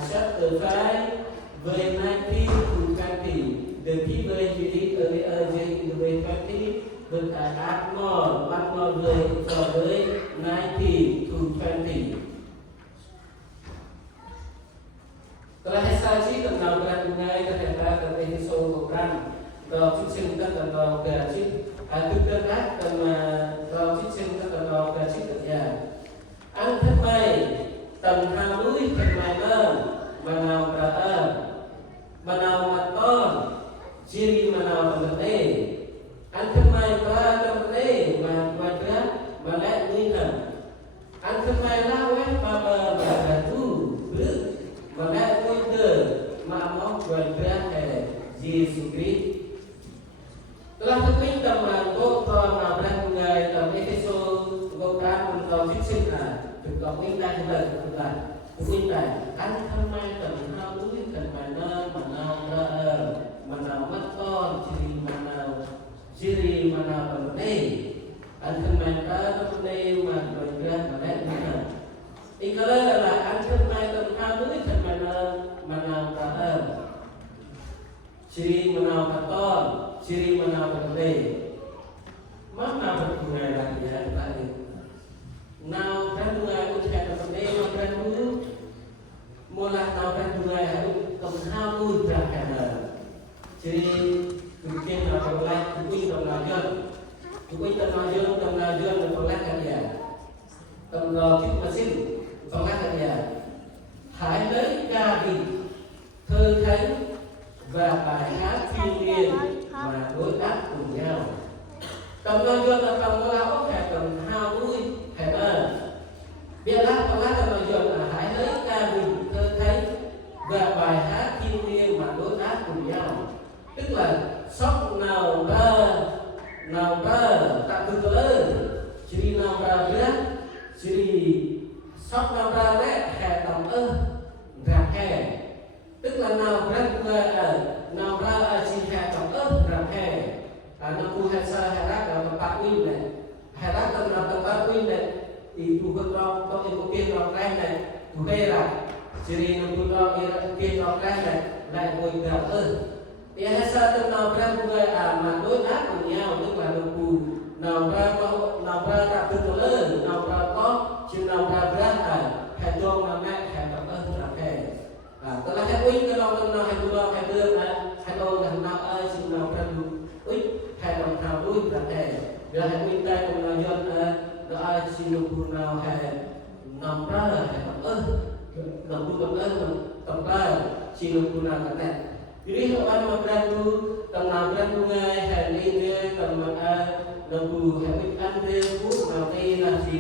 chapter 5, verse 19 to 20. The key verse we did earlier in the verse 20, but I add more, one more verse for verse 19 to 20. Telah saksi tentang beratnya ternyata dari program kalau sistem tentang operasi itu terkait dengan kalau sistem tentang operasi kerja. Anh mai tentang núi mai lên manau beraan manau maton ciri manau tempe. Anh mai ba tempe mà berat malak ni kan. Anh mai lawan baba Tuhan Yesus Kristus. Telah terpilih teman Tuhan Abraham Bungai dalam Efesus Tuhan Tuhan Yesus Tuhan minta juga Tuhan minta anh tham mai tầm hao núi tầm mà na mà nào mắt con chiri mà nào bằng đây anh tham mai ta nó đây mà rồi ra mà đấy thì có lẽ là anh tham mai tầm hao núi tầm mà nào ra chiri mà nào bằng con chiri mà nào bằng đây mắt nào bằng ngày là gì hả ta đi nào kan bunga aku cakap tentang dia makan dulu mula nào kan bunga aku kemhamu berkata jadi mungkin apa lagi mungkin temajan dan perlahan dia tengah kita mesin perlahan dia hãy lấy ca vị thơ thánh và bài hát thiêng liêng mà đối đáp cùng nhau temajan dan perlahan phải tầm hao núi hãy biết lát temajan hãy lấy ca vị thơ thánh và bài hát thiêng liêng mà đối đáp cùng nhau, tức là sóc nào ba tak berkelar Sri nào ba biết Sri sóc nào ba lẽ hè tầm rạp hè, tức là nào ba Sri hè tầm rạp hè nó phu hè sa hè rác là tempat win này hè rác là tempat win này thì tu con lo có những cái lo cái này tu về là Sri nó tu lo cái lo cái này lại ngồi rạp biasa tentang perang mà đối đáp cùng nhau, tức là đồng cù nào ra tak berkelar nào ra có chứ nào ra hãy cho mà mẹ hãy cảm ơn là hãy tức là hãy uy cái lòng tâm nào hãy tu lo hãy đưa hãy đôi là nào ai chứ nào ra uy hãy lòng nào vui là hãy giờ hãy uy tay cùng nào dân nó ai chứ nào hãy nằm ra hãy cảm ơn lòng tu cảm ơn cảm ơn chứ nào cả này. Jadi orang membantu tengah berandungai hari ini teman lembu hari ande bu nanti nasi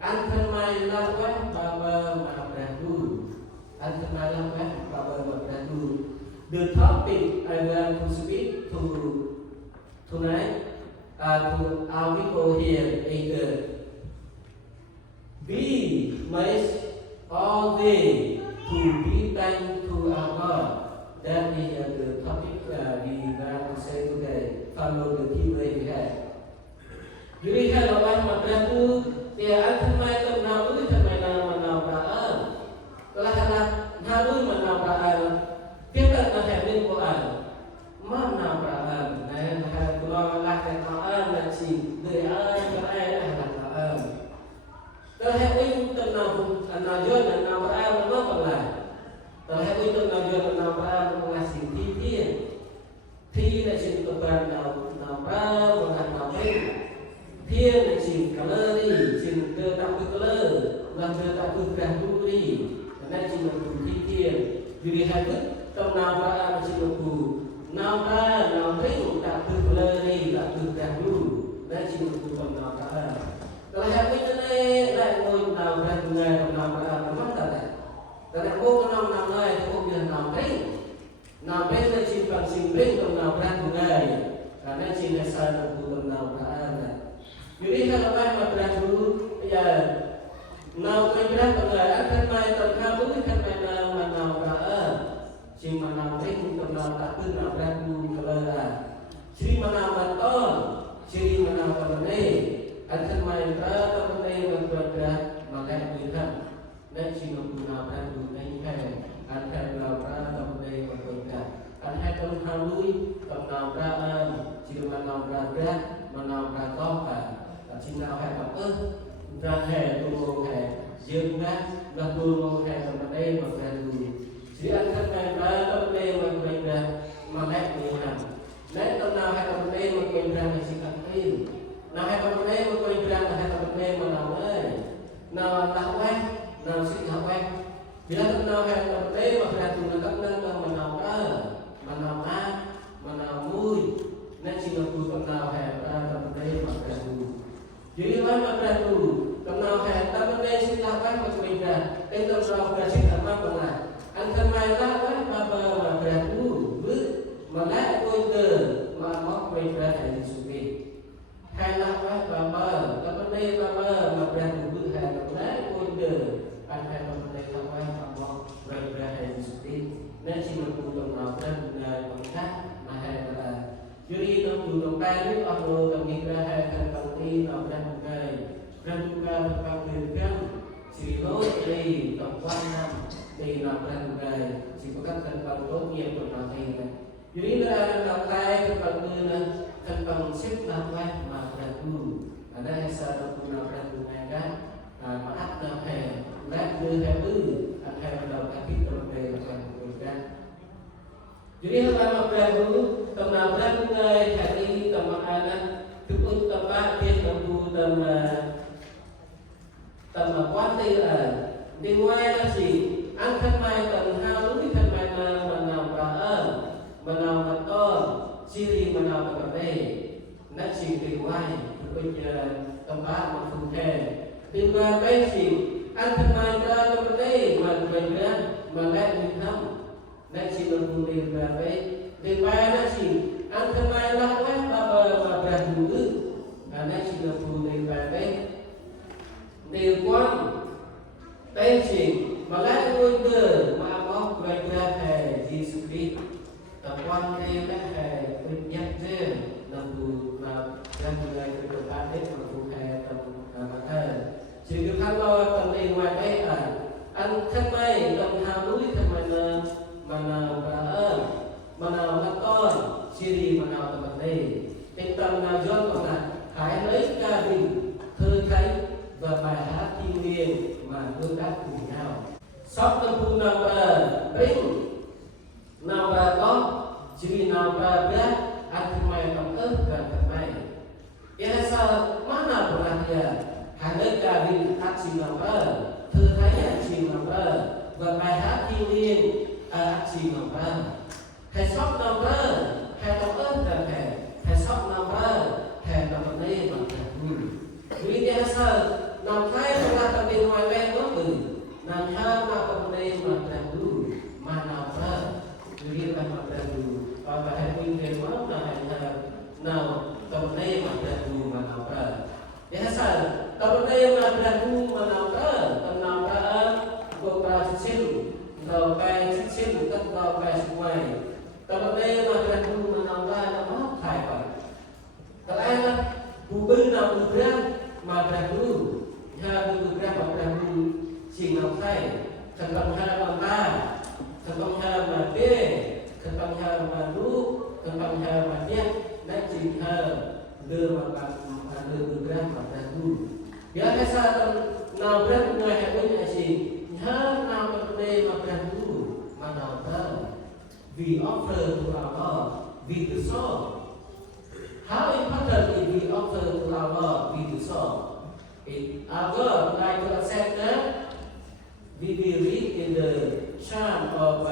antar mai lawan bapa membantu antar mai lawan bapa membantu. The topic I want to speak to tonight to our people here is we must always to be thankful to our God. That is the topic we want to say today. Follow the key way we have. Jadi kalau orang membantu, dia akan main menawi menawar. Kalau harus menawar, kita nak hendak buat menawar. Dan kalau nak menawar nanti dia menawar. Kalau hendak menawar menawar. Hãy uy tâm nào dân nào ra một ngày sinh thi là chuyện tập đoàn nào ra một ngày nào hết thiên là chuyện cả lơ đi chuyện đưa tạo cái lơ làm đưa tạo cái càng tu đi nên chuyện là cùng thi thiên vì hãy thức tâm nào ra là chuyện là cùng nào ra nào thấy một tạo cái lơ đi là từ càng tu nên chuyện là cùng tâm nào ra rồi hãy uy tâm này lại ngồi nào ra từ ngày nào ra nó mất cả này. Karena aku kenal nama itu aku bilang nama itu simpan simpling kenal bungai karena Cina sana bukan kenal jadi kalau main berang dulu ya nau berang bungai akan main terkamu kan main nama si mana kenal tak kenal berang dulu kalau si mana betul si mana benar akan main berang benar malah bukan dan si menggunakan dunia anh khai nào ra tâm đây mà thường cả anh hai tâm hao núi tâm nào ra chỉ mà nào ra có cả chỉ nào hai tập ra hè tu mô hè dương ra là tu mô hè tâm đây mà ra tu chỉ anh khai này ra tâm đây mà mình ra mà lẽ mình làm lẽ tâm nào hai tâm đây mà mình ra là chỉ cần tin nào hai tâm đây mà mình ra là hai tâm đây mà nào ơi nào nào ấy nào sinh học em bila kenal hai tâm đây mà phải tụi nó cấp nâng mà nào ra mà nào mui nên chỉ là tụi tâm nào hai ra tâm đây mà phải tụi jadi mana phải tụi tâm nào hai tâm đây sinh học em mà mình ra cái tâm nào phải sinh học mà anh thân mai ra mà phải tụi nên chỉ một cụ đồng nào trên bằng khác mà hay là Yuri đồng cụ đồng ba nếu ông đồ đồng nghiệp ra hay thành công ty nào trên một ngày trên một bằng điều kiện chỉ lối đi tổng quan năm thì nào trên một ngày chỉ có các thành công tốt nghiệp của nó thì Yuri ra làm tay thành công tư nên thành công xếp làm quen mà thành công ở đây sao đồng cụ nào trên một ngày đó mà áp làm hè lát đưa theo anh hay bắt đầu các cái đồng về là thành một cái jadi hal dulu tentang berangkai hari temanan cukup tempat dia mampu tầm quan tây là đi ngoài là gì ăn thân mai tầm hao núi thân mai mà nào bà mà nào mà to chi đi mà nào mà đây nó chỉ đi ngoài bây giờ tầm bát mà không thể đi qua cái gì ăn thân mai ra cái đây mà mình ra mà lại mình không nó chỉ là một điều là vậy điều ba nó chỉ ăn thân mai là quét ba bờ mà bền đủ nó chỉ là một điều là vậy điều quan đây chỉ mà lại nuôi cơ mà có về ra hệ Jesus Christ tập quan đây là hệ bình nhắc dễ là đủ mà ra người được ban hết mà đủ hệ tập mà thờ chỉ được tham lo tầm đây ngoài đây là ăn thân mai tầm hào núi thân mai mà nào mà nào là to chia đi mà nào là vấn đề tên tầm nào do còn là hãy lấy ca bình thơ thấy và bài hát thiên liêng mà tương tác cùng nhau sắp tâm phu nào bà binh nào bà có chỉ nào bà biết ăn thân mày bằng ớt và thân mày vậy sao má nào của nàng thì hãy lấy ca bình hát chỉ nào bà thơ thấy chỉ nào bà và bài hát thiên liêng chỉ nào bà hãy sắp nào bà hãy bằng ớt và hãy sắp nào bà hãy bằng vấn đề bằng thân vì thế sao nằm thay là tập đi ngoài bên có từ nằm thay là tập đi mà làm đủ mà nào ra vì là mà làm đủ và hãy nguyên về quá là hãy nào tập đi mà làm đủ mà nào ra thế sao tập đi mà làm đủ mà nào ra tập nào ra của bà xin đầu bài xin tất đầu bài ngoài tập đi mà làm đủ mà nào ra là mất thải vậy tại anh bù bưng nào bù ra mà làm đủ ha được ra mà làm đủสิ่งเราใช้thành công ha bằng ba thành công ha mà bê thành công ha màรู้thành công ha mà biếtและจริงha đưa mà bằng đưa được ra mà làm đủ giờ cái sao nào rất người hay với nhà gì ha nào mà bê mà làm đủ mà nào ta we offer to our Lord with the soul how important is we offer to our Lord with the soul our God like to accept that we will read in the Psalm of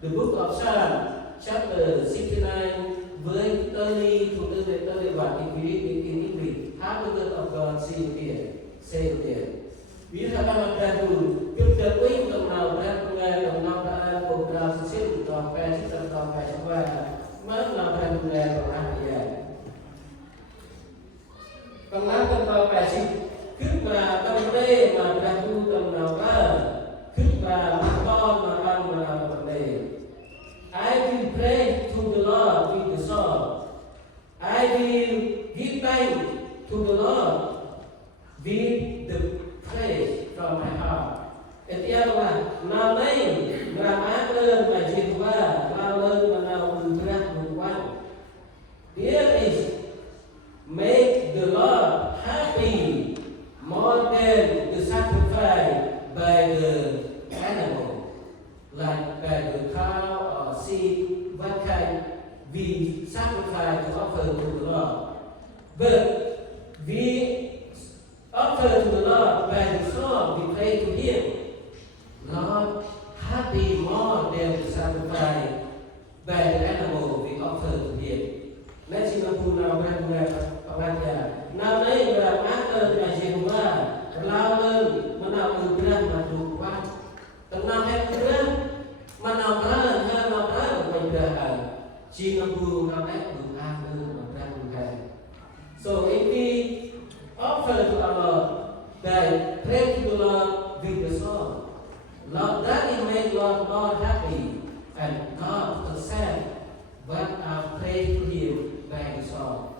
the book of Psalm chapter 69 verse 30 to 31 if we read it in English how the word of God say there vì sao ta làm đủ giúp cho quý tầm nào ra nghe tầm nào ta cùng ra xin toàn về xin toàn về xong qua mới làm ra nghe còn ăn vậy còn lá tầm nào về xin khích mà tâm đê mà ra tu tầm nào ra khích mà con mà ăn mà làm vấn đề I will pray to the Lord with the song I will give thanks to the Lord with the praise from my heart Etiar là nào đây làm ác lên mà diệt qua lao lên mà nào từ ra cùng quan Here is make the Lord happy more than the sacrifice by the animal, like by the cow or sheep, what kind we sacrifice to offer to the Lord. But we offer to the Lord by the song we pray to Him. Lord, happy more than the sacrifice by the animal we offer to Him. Nên xin ông phụ nào bên người và bạn già nào đấy là ác ơn là gì qua lao lên mà nào từ ra mà đủ qua tầm nào hay từ ra mà nào ra hay nào ra mình ra xin ông phụ nào đấy đủ an ơn mà ra mình hay so if we offer to our Lord by pray to the Lord with the song Lord that it make Lord more happy and God accept what I pray to Him by His song.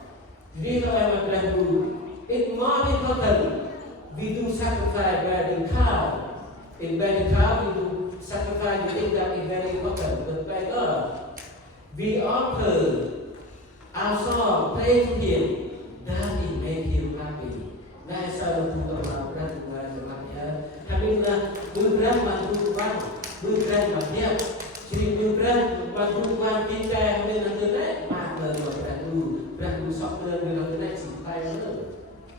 Really, my friend, it's more important we do sacrifice by the cow. In by the cow, we do sacrifice the thing that is very important. But by God, we offer our song, pray to Him, that it make Him happy. ได้สรุปตัวเราพระตัวเราสมัครเนี่ยทำให้เราดูแลมันดูวันดูแลแบบเนี้ยชีวิตดูแลวันดูวันกินแกงเป็นอะไรได้มากเลยเราดูสอบเดือนเราจะได้สิ่งไปเลย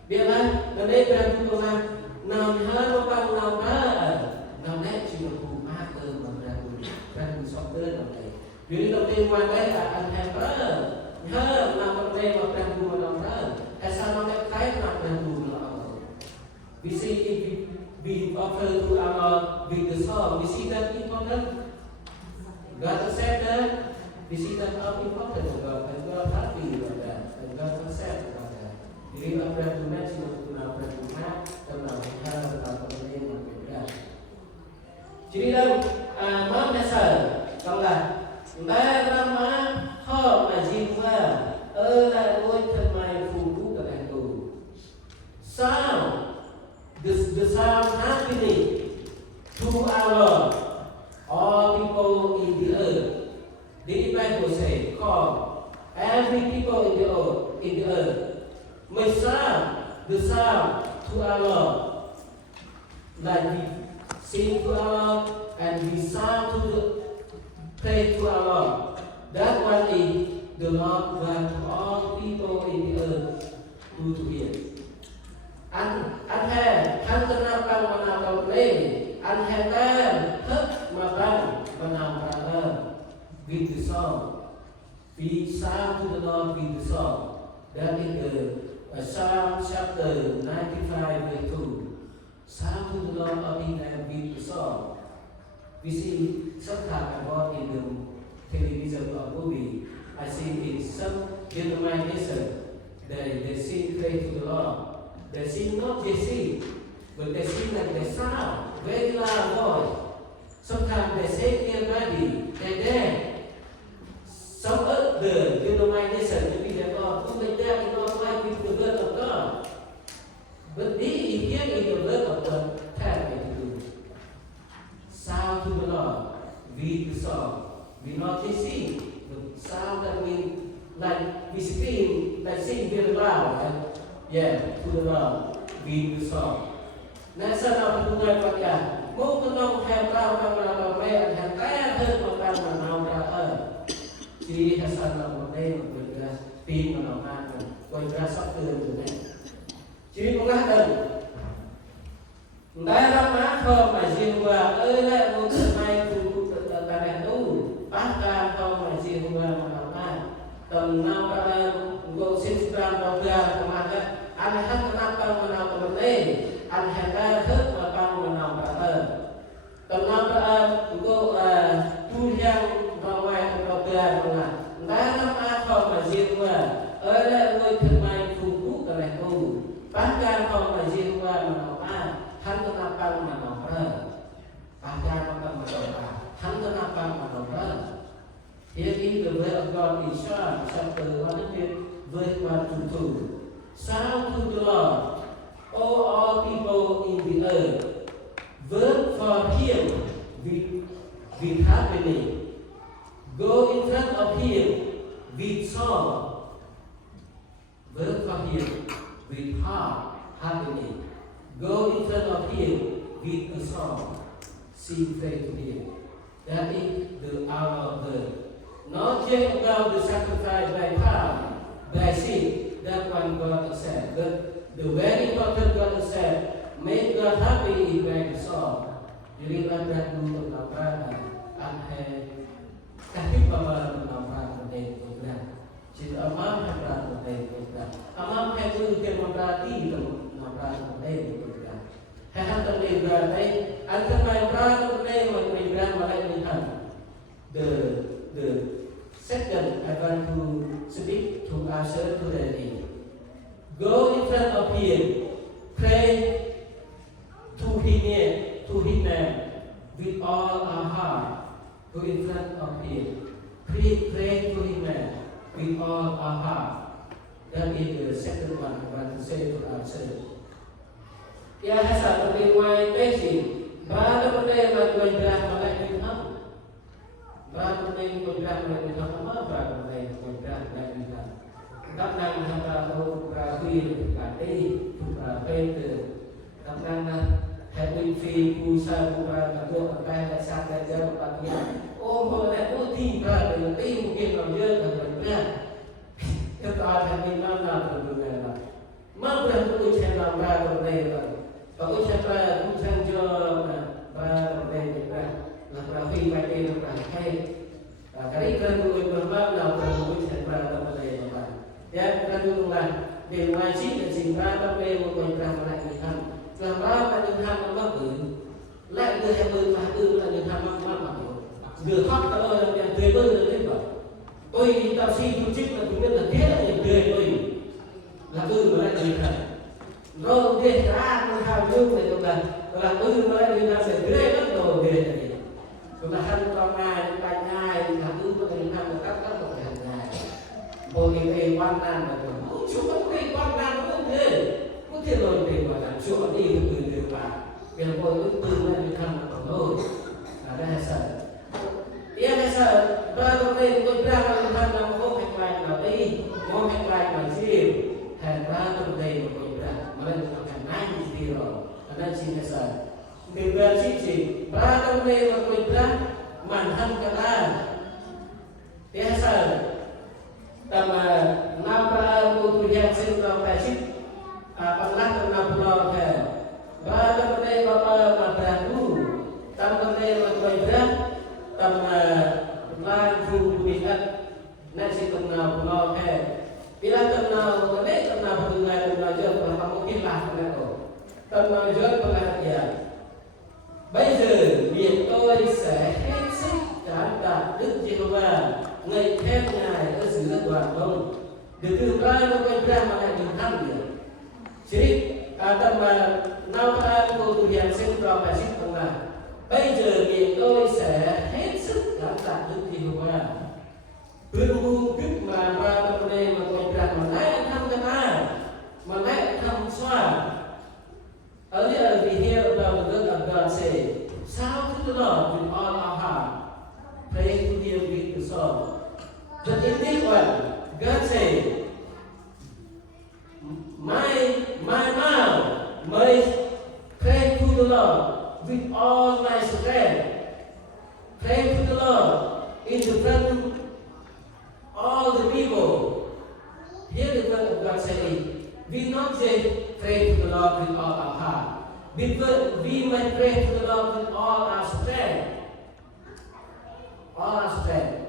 เบี้ยนะเราได้เราดูตัวนั้นนำเฮาเราบังเราเราได้ชีวิตดูมากเลยเราดูสอบเดือนเราเลยอยู่ที่เราเต็มวันได้อันแทนเราเฮาเราได้เราดูเราได้แต่สามารถได้ใช้เราดูWe see if we offer to our with the song, we see that important. God accept that. We see that how important God and God happy about that and God accept about that. Jadi apa yang kita cuma guna berguna tentang hal tentang kepentingan yang berbeda. Jadi dalam mana saya kalau dalam hal majibwa, lalu termain fuku dengan tu. Sound. The sound happening to our all people in the earth. The Bible says, call every people in the earth. May sound the sound to our Lord. Like we sing to our Lord and we sound to the pray to our Lord. That one is the Lord God to all people in the earth who to hear. Anh hẹn hắn tân nam băng mà nào cầu lê anh hẹn ta thức mà băng mà nào bà ơ with the song we sound to the Lord with the song that is the Psalm chapter 95 verse 2 sound to the Lord of Him and with the song we see sometimes I watch in the television or movie I see in some denomination they sing praise to the Lord. They sing not just sing, but they sing like they sound, very loud voice. Sometimes they say their body, they dance. Some other denomination, maybe they go, who they dance in all life with the word of God. But this is here in the word of God, tell me to do. Sound to the Lord, read the song. We not just sing, the sound that we, like we scream, like sing very loud. Yeah, to the Lord, read the song. Nasa na patuloy pa yan. Mo kunong hempa pa malapamay at hentaya terpapang manawra. Jadi hasan na pamay magbigas pin manawakan. Koi berasap ke dunia. Jadi pengadan. Dalam makhluk majiwa, le mo termai tubuh tertanah tu. Bahkan kau majiwa manawkan. Tenang go sisram bawah kemana? Anhan kenapa menang anhan terhut apa menang kenapa go tu yang bawah bawah mana? Dalam apa majiwa? Ada người termain kuku keleku. Bahkan kau majiwa menang han kenapa menang bahkan kau menang han kenapa menang? Here is the word of God in Psalm chapter 100 verse 1 to 2. Sound to the Lord, all people in the earth. Work for Him with happening. Go in front of Him with song. Work for Him with heart happening. Go in front of Him with a song. Sing praise to Him. That is our word. Not just about the sacrifice by power, by sin, that one God accept. But the very important God accept, make God happy is by the song. Jadi ada dulu apa tapi pemahaman apa dari program. Jadi amam apa dari program. Amam itu yang memberati apa dari program. Hal terlebih dari antara memberati dari program mereka the second I want to speak to ourselves today. Go in front of Him, pray to His name with all our heart. go in front of Him. Pray to Him with all our heart. That is the second one I want to say to ourselves. Ya hasa tapi wai besi. Berada pada yang bergerak pada Tuhan. Berada pada yang bergerak pada Tuhan. Apa berada pada yang bergerak pada Tuhan? Tak nak hampa tahu berakhir kati, berakhir. Tak nak having feel pusat berada pada saat kerja berpakaian. Oh, kalau nak putih berada lebih mungkin orang dan bergerak. Kita having mana bergerak. Mampu ujian berada pada Bagus siapa ujian jom berdebat, berakhir pada berakhir. Kali kerana bermaaf nak ujian berdebat. Dan kerana di wajib dan simpan pada memperintah melakukan. Selama melakukan apa lại đưa theo bơi mà đưa là người tham mang mang mặc vừa khóc ta ơi là tươi bơi là thế vậy. Ôi tao xin tu chức là chúng biết là thế là người tươi bơi là mà lại người thật. Rồi dia ra nó thao dung này tụi là nó lại người ta sẽ tươi rất đồ về này. Tụi là thân con ngay bài ngay là có thể làm được các một hàng ngày. Bồi về quan nan là tụi chú có cái quan nan nó cũng thế. Có thể rồi về mà làm chỗ đi từ vào. Bây giờ tôi cứ từ lên đi thăm là thôi. Là đây là sợ. Ia là sợ. Ba tôi đây tôi ra mà thăm là không hành bài là đi. Không hành bài là gì. Thành ba tôi đây mà tôi ra. Mà lên là thành nai gì rồi. Ở đây chỉ là sợ. Mình về chỉ. Ba tôi đây mà tôi ra. Màn thân cả ta. Ia là sợ. Tầm năm ra cô tôi hiện sinh ra bài chích. Pernah kenal ke Bada pada bapa madrahu tam pada madrah tam lagu bihat nasi kenal ke bila kenal pendengar belajar pernah mungkin lah kenal tam belajar pengajian. Bây giờ việc tôi sẽ hết sức cảm tạ Đức Giê-hô-va ngợi khen Ngài ở giữa đoàn đông được từ ba mươi ra mà lại được thăm được. Jadi tầm năm tháng cô tu hiền sinh ra bài sinh tầng là bây giờ thì tôi sẽ hết sức cảm tạ Đức Giê-hô-va. Tương ngu tức mà ra tâm đề mà tôi rằng mà nãy thăm cái ta mà nãy thăm xoa. Earlier we hear about the word of God say, shout to the Lord with all our heart, pray to Him with the song. But in this one, God say, my mouth must pray to the Lord with all my strength. Pray to the Lord in the front of all the people. Here the word of God saying, we not say pray to the Lord with all our heart. We must pray to the Lord with all our strength. All our strength.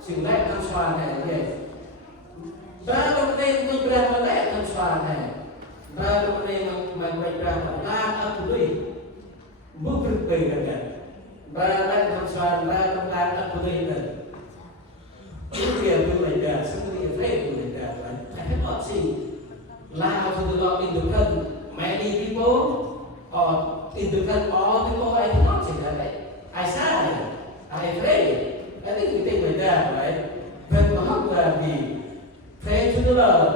Sự lẽ con xoan này yes. Ba đồng tên mình ra mà lẽ con xoan này. Ba đồng tên mình ra mà la ấp đuôi. Bước rực bì rồi. Ba lẽ con xoan ba đồng la ấp đuôi rồi. Những việc của mình ra, sự việc phép của mình ra. I cannot see loud to the Lord in the front many people or in the front all people. I cannot say that. I say, I pray. I think we think like that, right? But how do we pray to the Lord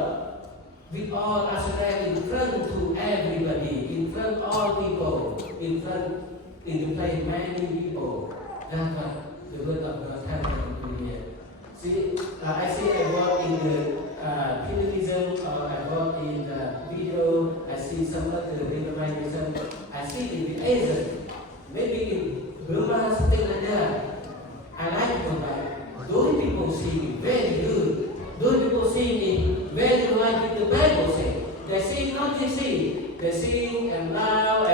with all our strength in front to everybody, in front of all people, in the place many people. That's what the word of God has to here. See, I see I work in the television or I work in the video. I see some of the recognition. I see in the Asia, maybe in Burma, something like that. I like to come back. Those people see me very good. Those people see me very like the Bible says. They sing not they sing. They sing and loud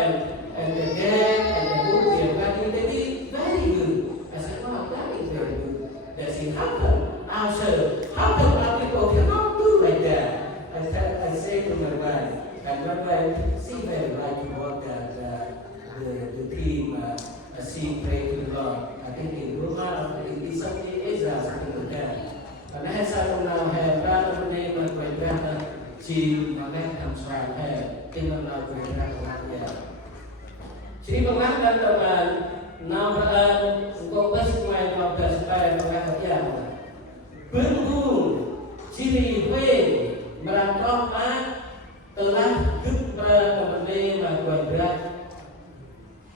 and they dance and they do their they did very good. I said, wow, that is very good. They sing how come? How come our people cannot do like that? I say to my wife, and my wife she very like to work at the team sing pray to the Lord. I think in Burma, in something Israel, something like that. And I said, I'm now have that name of my brother, she, my man comes from her, in the love of my brother. She began to Nam ra có bác ngoài vào cả bài và các dạng Phương hùng chỉ vì quê mà làm con má từ lá giúp mà cầm lê mà quần ra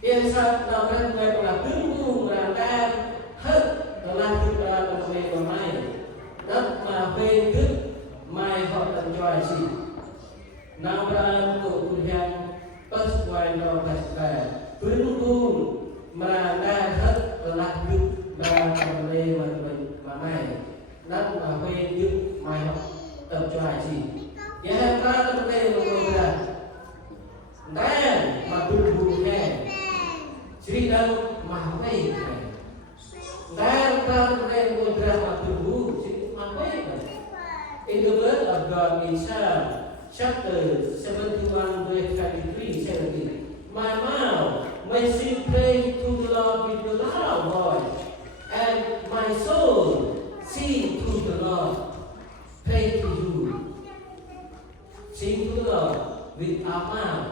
yên sát nam ra ngoài là phương hùng là ta hết từ lá giúp mà cầm lê mà mai đất mà quê giúp mai họ tận cho ai chỉ nam ra cụ hiện bác ngoài vào cả bài phương hùng mà ta hết từ lá giúp mà cầm lê mà mai đất mà quê giúp mai họ tập cho ai chỉ ya ta tâm lê mà quê ra đây mà buru nghe Sri đâu mà quê này đây ta tâm lê mà quê ra mà buru Sri mà quê này in the word of God in Psalm chapter 71 verse 23 17 my mouth may sing praise to the Lord with a loud voice and my soul sing to the Lord pray to you sing to the Lord with our mouth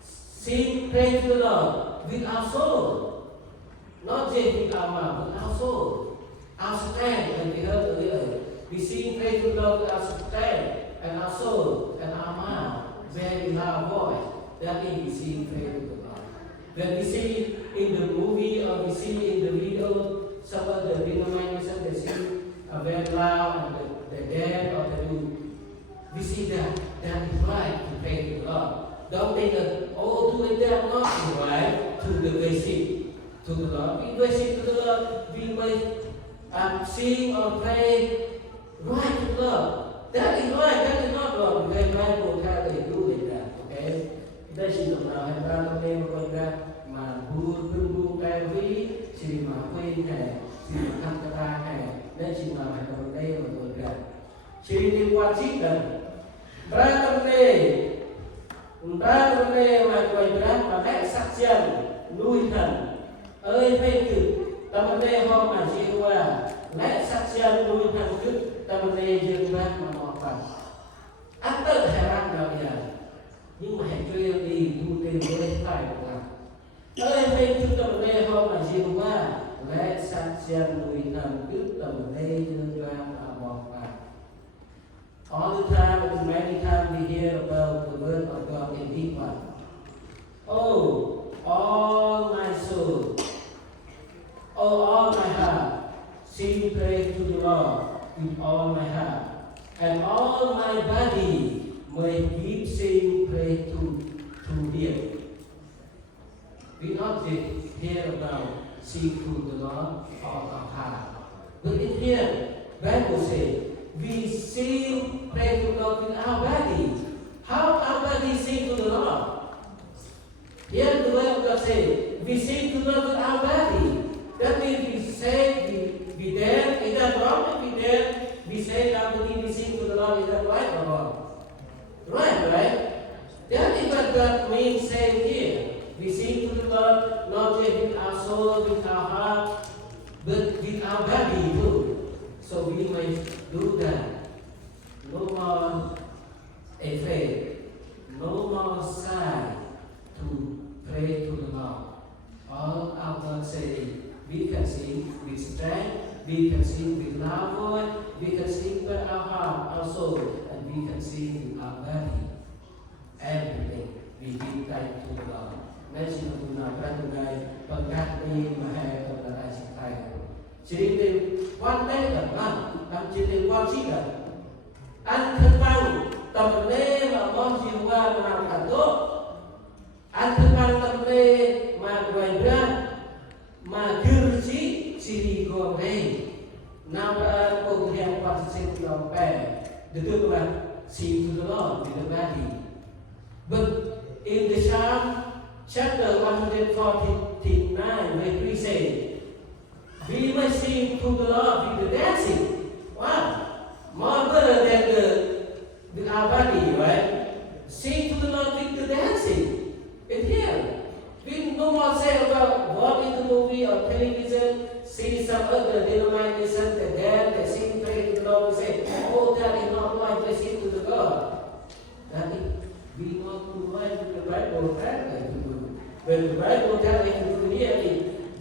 sing pray to the Lord with our soul not just with our mouth but our soul our strength and we heard earlier we sing pray to the Lord with our strength and our soul and our mouth very loud voice that means we sing pray to the Lord when we see in the movie or we see in the video some of the denominations they sing very loud and the dead or the new we see that is right to pray to the Lord. Don't think that, oh, doing that not right to the worship to the Lord. We worship to the Lord, we may sing or pray right to the Lord. That is right, that is not wrong. Because the Bible tells us to do it that, okay? Đây chỉ là nào hay ra trong đêm con ra mà bu cái ví chỉ mà quên này, chỉ mà thăm cái ta này, đây chỉ là hành động đây mà con ra. Chỉ liên quan chỉ cần ba tâm lê mà quay ra mà hãy sắc chân nuôi thần ơi phê cực tâm lê hôm mà chịu qua lẽ sắc chân nuôi thần cực tâm lê dương ra mà mọt phần ác tự hệ răng nào giờ nhưng mà hãy chơi đi tu tìm với phải của ta ơi phê cực tâm lê hôm mà chịu qua lẽ sắc chân nuôi thần cực tâm lê dương ra mà mọt phần. All the time, and many times we hear about the word of God in deep one. Oh, all my soul, oh, all my heart, sing praise to the Lord with all my heart, and all my body may keep sing praise to Him. We not just hear about sing to the Lord all our heart, but in here, Bible says. We sing, pray to God with our body. How our body sing to the Lord? Here the word of God says, we sing to God with our body. That means we say, we dare. Is that wrong? If we dare, we say that we sing to the Lord. Is that right or wrong? Right? That is what God means saying here. We sing to the Lord not just with our soul, with our heart, but with our body too. So we may do that. No more afraid. No more shy to pray to the Lord. All our God saying, we can sing with strength, we can sing with loud voice, we can sing with our heart, our soul, and we can sing with our body. Everything we give thanks to the Lord. Nên xin Chúa nào các người này bằng các đi mà hay còn là đại dịch tài. Chỉ định quan tế gần lắm, đang chỉ định quan sĩ gần. Anh thân bằng tầm lê mà con chiều qua mà làm thật tốt. Anh thân bằng tầm lê mà quay ra mà cư sĩ chỉ gồm đây. Nào đã cùng theo quan sĩ sinh lòng bè. Được thưa các bạn, sing to the Lord with the body. But in the Psalm chapter 149, where we say, we must sing to the Lord with the dancing. Wow! More better than with our body, right? Sing to the Lord with the dancing. In here, we no more say about what in the movie or television, see some other denomination that dance, they sing praise to the Lord, we say, oh, that is not right, they sing to the God. That is, we not to right with the Bible, right? When the Bible tells us to do here,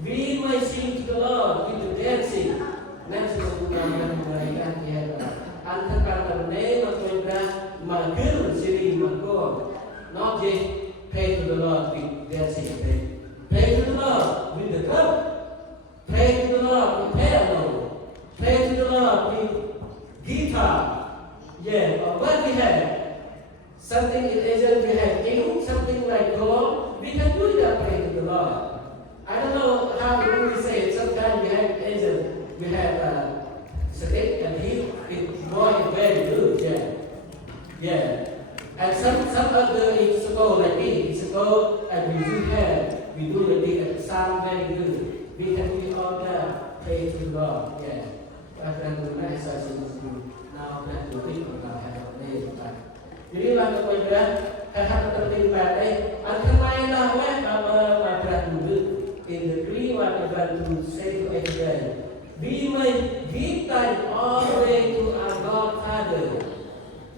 We may sing to the Lord with the dancing. Nancy Tuhan mereka tiada. Antara name of mereka magil siri magor. Not just pray to the Lord with dancing. Pray to the Lord with the drum. Pray to the Lord with piano. Pray to the Lord with guitar. Yeah, or what we have. Something in Israel we have king, something like God. We can do that pray to the Lord. I don't know how we say it. Sometimes we have Israel, we have stick and it boy is very good. Yeah, yeah. And some other it's go like this. It's go and we do like this. It sound very good. We can do all that pray to the Lord. Yeah. But then the next session now that we think about have a name. Jadi lah kemudian hal terpenting pada antara lah apa dulu in the three what about to say to everyday. We may give time all the way to our God Father.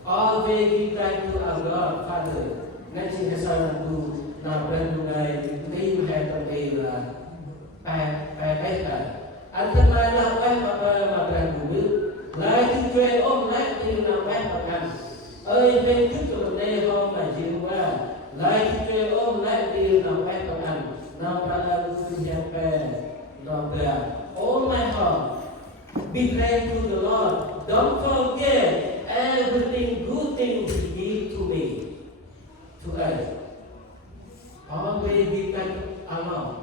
All the way give time to our God Father. Nanti kesana tu nak berdua ni have a lah antara lah apa dulu. Lagi tu om lagi nak apa ơi bên trước chỗ này hôm mà chiều qua lại thì chơi ôm lại đi làm cái công ăn nào ra là sự hiện về làm về all my heart be pray to the Lord, don't forget everything good things He gave to me to us always be thank Allah,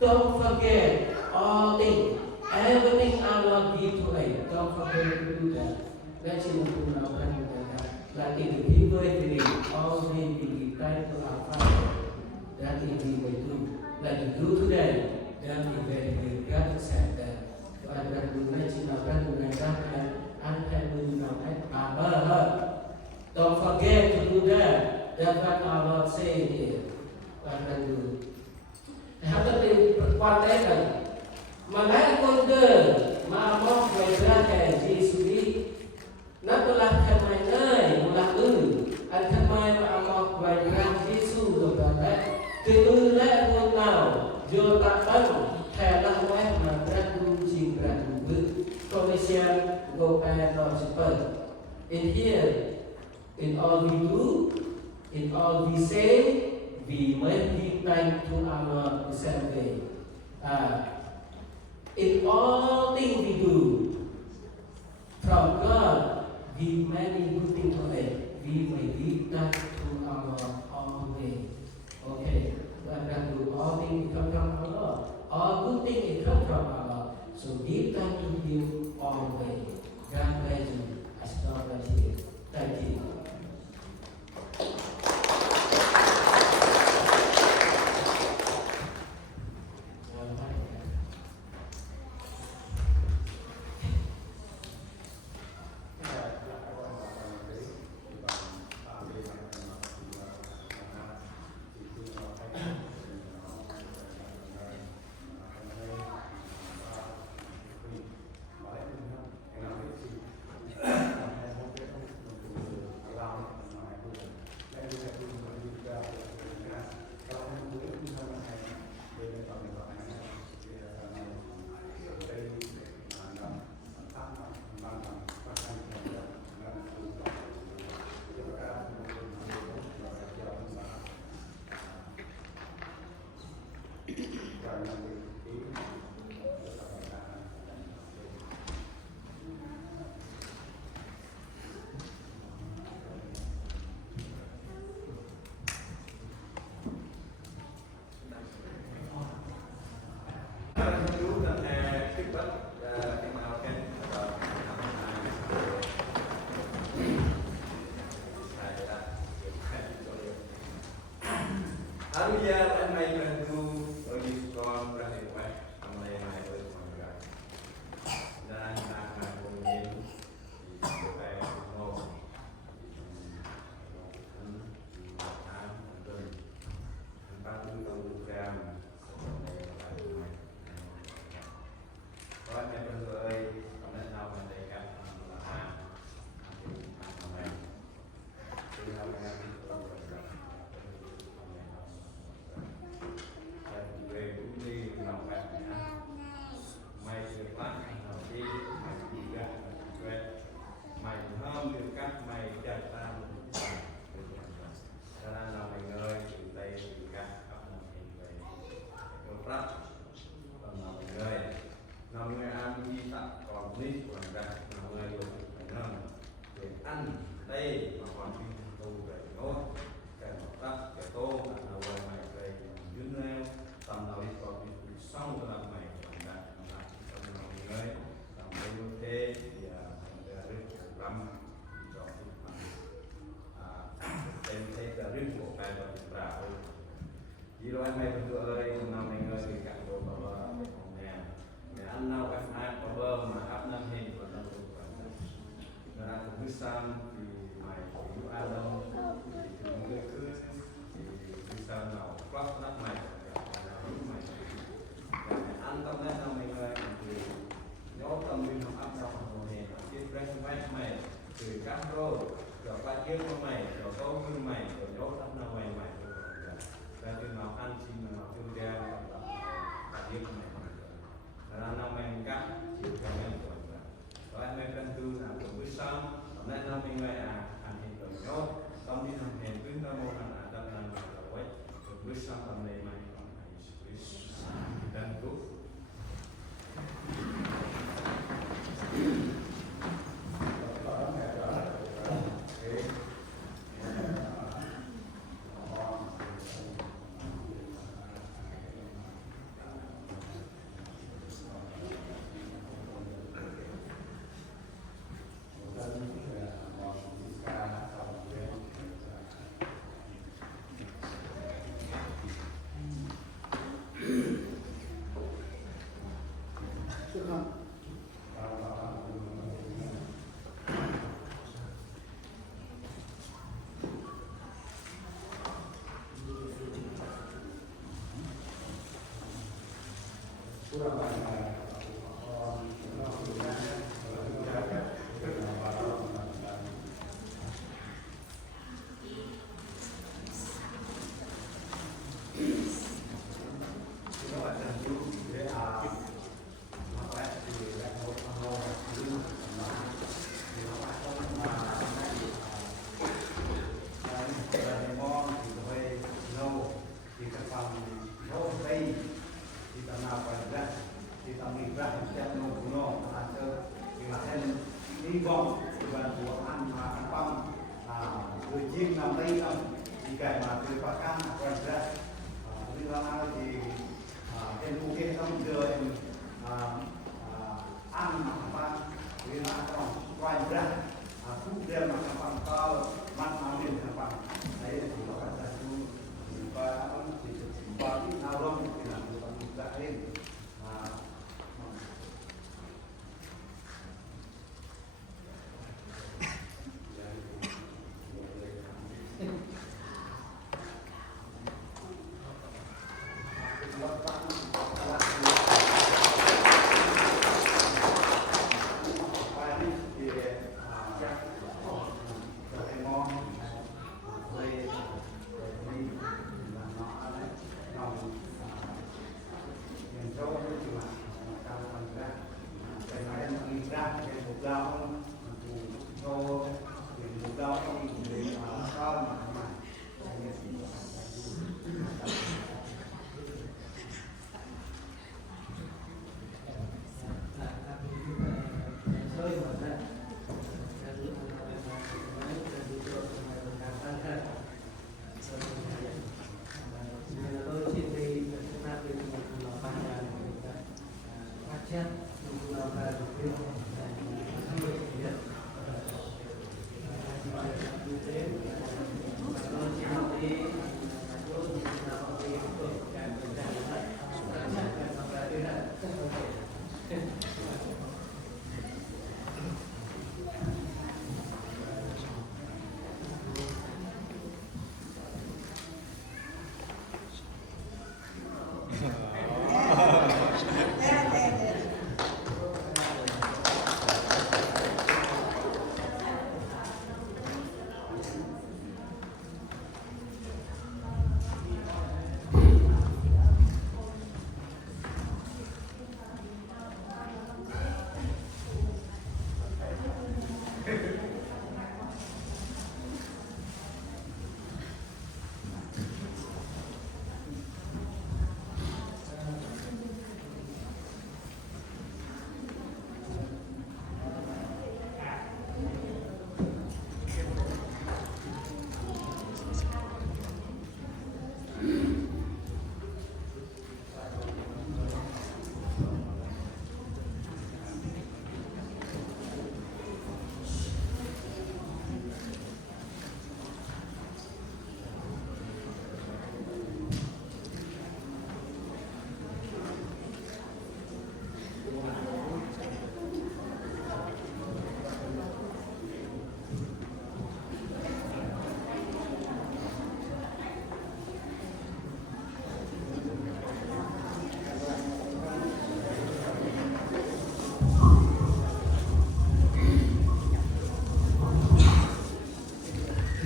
don't forget all things everything Allah give to us, don't forget to do that. Let's see what we know. Like in the people every day, always be kind to our Father. That is we will do. Like you do today, that is very good. God has said that. So I can do mention of God to make that and can do now at don't forget to do that. That's what our Lord said here. I can do. How to be one day? Mà nãy con đưa mà mong về ra kẻ Jesus đi. Nó telah kemana mulai akan Allah berikan Yesus kepada kemuliaan Allah jutaan telah beradu beradu komisian gopan super. In here, in all we do, in all we say, we must give time to Allah the same way. In all things we do, from God. Give many good things to it. We may give that to our all way. Okay, but that do all things come from Allah. All good things come from Allah. So give that to Him all way. God bless you. I stop right here. Thank you. Rồi, mẹ ơi. đi tặng còn đi còn đặt là người được phải nằm để ăn đây mà còn đi tù về nó cái một tắc cái tô là ngoài mày về dưới neo tầm nào đi còn đi xong là mày còn đặt là tầm nào đi ngay tầm đây ok thì rất lắm cho em thấy là riêng của cái và trả chỉ rồi mày phải dựa đây năm mình ơi thì cả đồ bảo nè ăn nào các ai có bơ mà áp năm hình và năm tụ người ta cũng biết sang thì mày cũng ăn đâu thì người cứ thì biết sang nào quát nát mày mày ăn tâm đấy nào mình ơi thì nhớ tâm mình không áp đâu mà nè cái break mày từ các rồi rồi qua chiếc của mày rồi có gương mày rồi nhớ tâm nào mày ra cái nào ăn chi mà nào tiêu ra và chiếc mày là năm mình cắt chỉ cho mình rồi anh mấy căn tư là cũng biết xong nên là mình lại hành hiện tượng nhốt xong đi làm hiện tuyến các môn là đang làm rồi biết xong tầm này mày còn biết đang tốt hy vọng và của ăn mà ăn băng người chiên làm đây làm thì cái mà từ phát can quay ra như là thì em cũng kia xong giờ em ăn mà ăn băng thì là còn quay ra thuốc đem mà ăn băng cao mắt máu liền ăn băng đấy thì nó phải là và chỉ có ít nào đâu thì là người ta được ra lên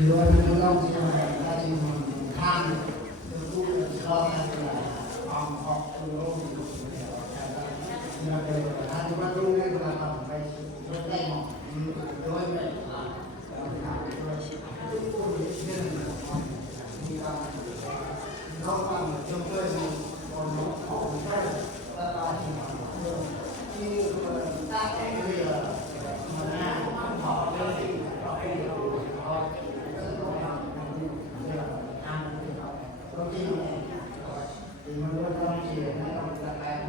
thì rồi mình long thì là thì tham cũng lo là học từ lâu là cái hai ba đôi này là học phải rất tay mỏng đôi vậy không bằng trong tôi còn nó khó hơn là khi ta cái gì mà nhà không họ lên thì họ cái gì họ công ty này thì mình luôn không chỉ là cái cái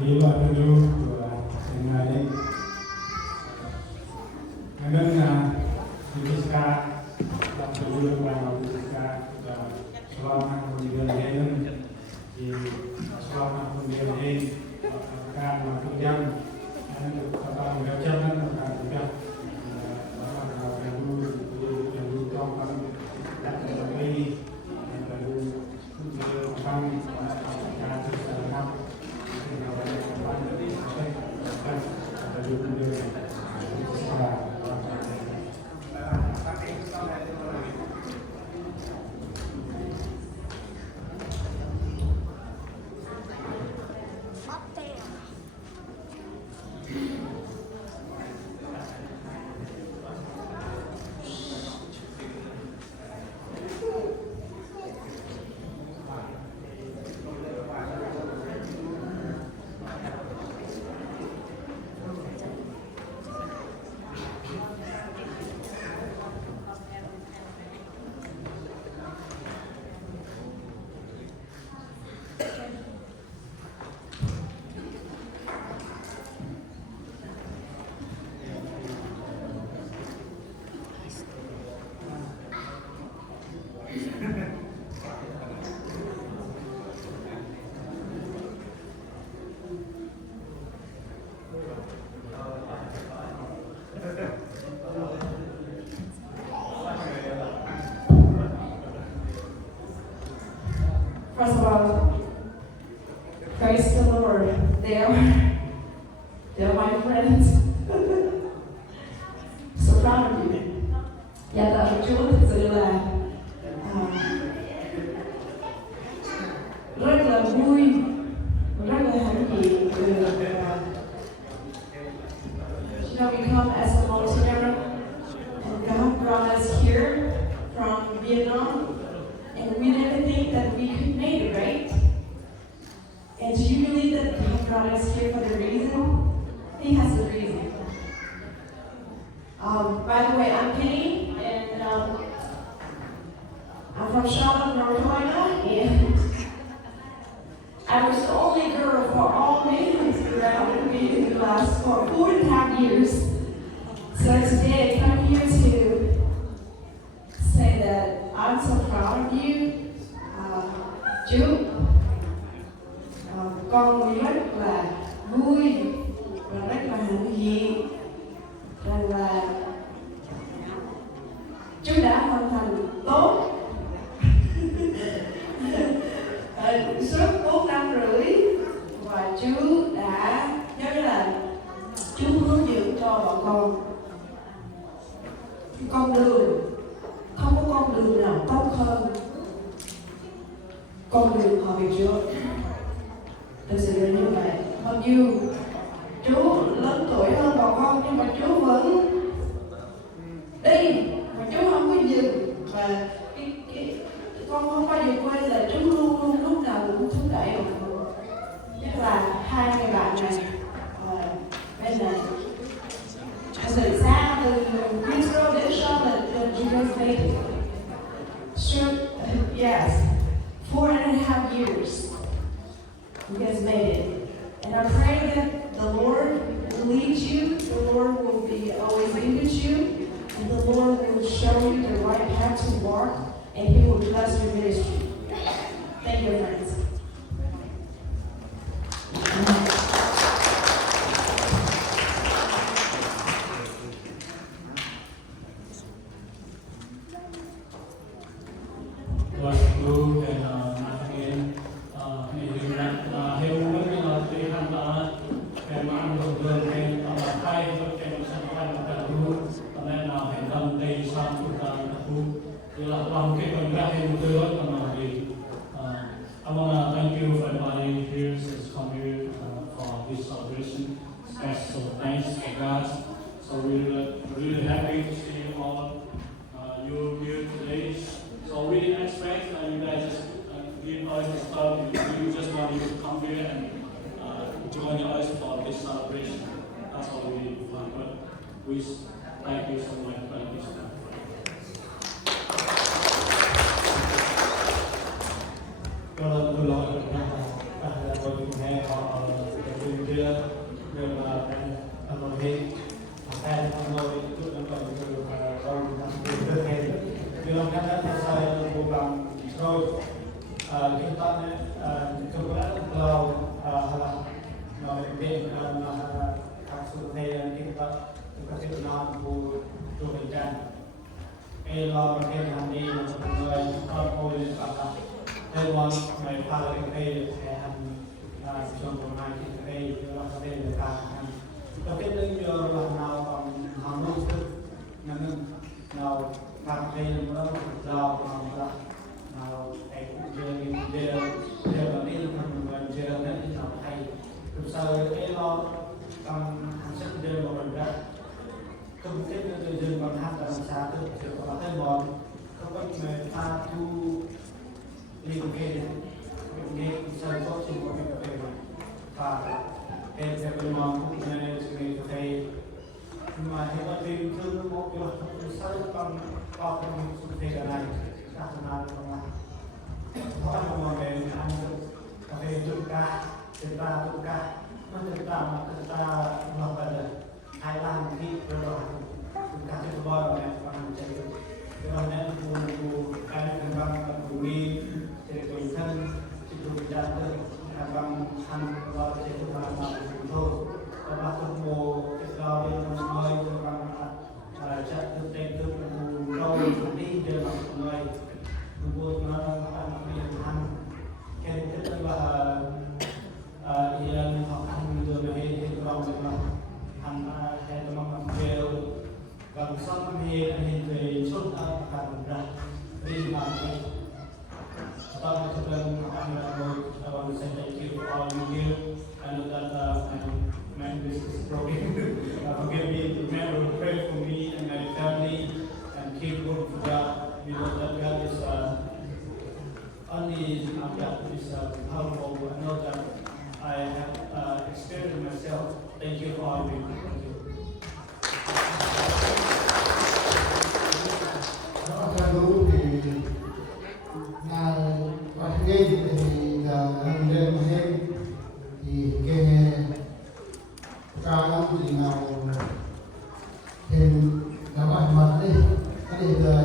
Iba dulu dengan dengan Jessica dan seluruh orang Jessica dan selama kemudian di selama kemudian akan maksudnya kata mengajarkan akan juga yang dulu kan dan ini baru akan akan First of all, praise the Lord. They're my friends. So proud of you. Dạ tạ Chúa thực sự là rất là vui, rất là hãnh diện được we come as a multi-ethnic, and God brought us here from Vietnam, and we didn't think that we could make it, right? And do you believe that God brought us here for the reason? He has a reason. By the way, I'm Penny, and I'm from Charlotte, North Carolina, and I was the only girl for all men around me in the class for 4.5 years. So today I come here to say that I'm so proud of you. Chú, con rất là vui và rất là hãnh diện rằng là chú đã hoàn thành tốt suốt 4 năm rưỡi, và chú đã giống như là chú hướng dẫn cho bọn con đường, không có con đường nào tốt hơn con đường họ về Chúa. Thực sự là như vậy. Mặc dù chú lớn tuổi hơn bọn con nhưng mà chú vẫn đi mà chú không có dừng, và con không bao giờ quên là chú luôn luôn lúc nào cũng thúc đẩy bọn con. Nhất là hai người bạn này bên này từ xa, từ Israel đến Charlotte, you guys made it. Sure, yes, 4.5 years. You guys made it. And I pray that the Lord will lead you, the Lord will be always be with you, and the Lord will show you the right path to walk, and He will bless your ministry. Thank you, friends. I want to thank you for everybody here who's come here for this celebration. Special thanks to God. So we're really happy to see you all. You here today. So we didn't expect you guys just give us the stuff. We just want you to come here and join us for this celebration. That's all we want. But we thank you so much. Thank you so much. Tôi lo được là tôi cũng nghe họ bên kia được anh nói hết hay anh nói chút anh nói được con được hết vì lòng cái đó sai một lòng rồi chúng ta chúng ta lâu nói bên các sự thế chúng ta sẽ làm của chúng ta cái lo cái hành đi là một người con tôi làในวันในภาคเอกแทนช่วงประมาณที่เราได้ในการ Đầu tiên đây giờ là nào còn hàng nông thức nhà nông nào cà phê nó rau nào cái giờ là đi mình giờ nên nào hay từ sau cái lo cầm sách giờ mà mình ra không thích giờ còn hát làm sao được giờ có thể bòn không có người ta thu liên hệ nghe sau đó chỉ có cái cà phê và em sẽ bên mong cũng nên người cà phê mà hiện tại thì thương một cái sao con cái này các bạn có một ngày ăn cà phê chúng ta mà chúng ta làm bài Thái Lan thì rồi chúng ta sẽ có bao nhiêu bạn chạy cái này của cái bằng của mi để của thân chỉ được ra được bằng ăn và sẽ được làm thôi và bắt đầu mùa cái đó đi mới bằng chắc được tên được lâu đi để mà người buat nó ăn cái thứ là yang akan menjadi orang yang hay teman kêu gần xong thì về xuất hàng ra đi làm cái tao cho nên anh là một say thank you for all you I know that my business is broken forgive me remember pray for me and my family and keep working for God you know that God is only God is powerful I know that I have experienced myself. Thank you for all of you. Thank you. Các đủ thì là có game thì là hơn lên mà game thì cái cao lắm thì nào thêm là bài mặt đi cái này rồi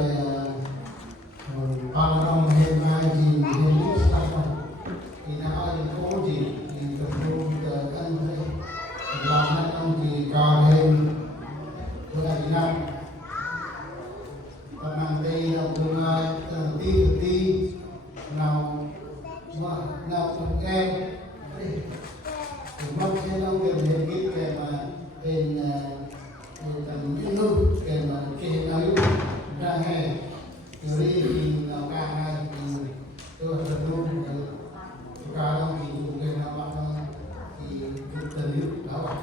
ba năm thêm hai thì thêm ít sai thì nào ai có gì thì tập trung ăn thấy làm hai năm thì cao thêm với lại năm và mang đây là tương lai tí nào mà nào cũng em thì mong sẽ long việc hiện cái về mà bên tầm những lúc về mà cái nói ra hè rồi đi thì nào ca hai thì tôi tập trung cao lắm thì cũng cái nào bạn thì cần biết đó bạn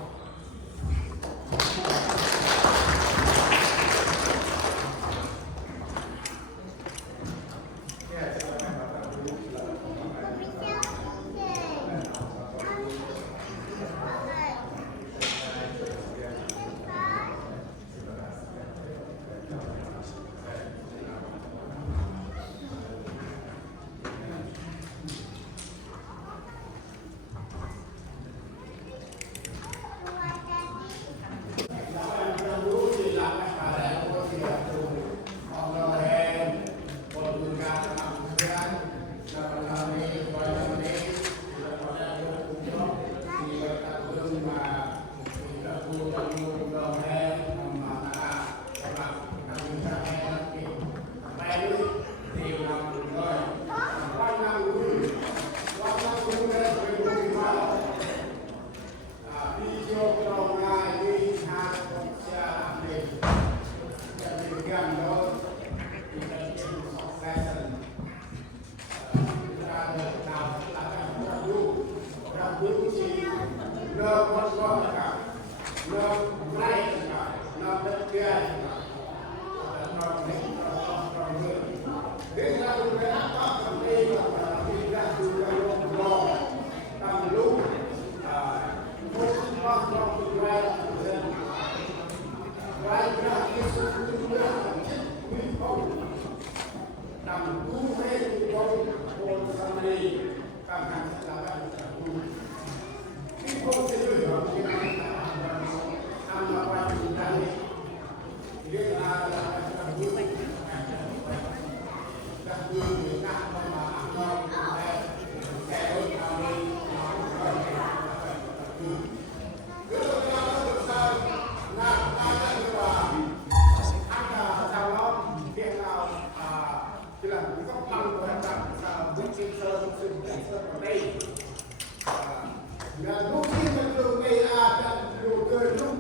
Lúc khi mình đường này là đường cười lúc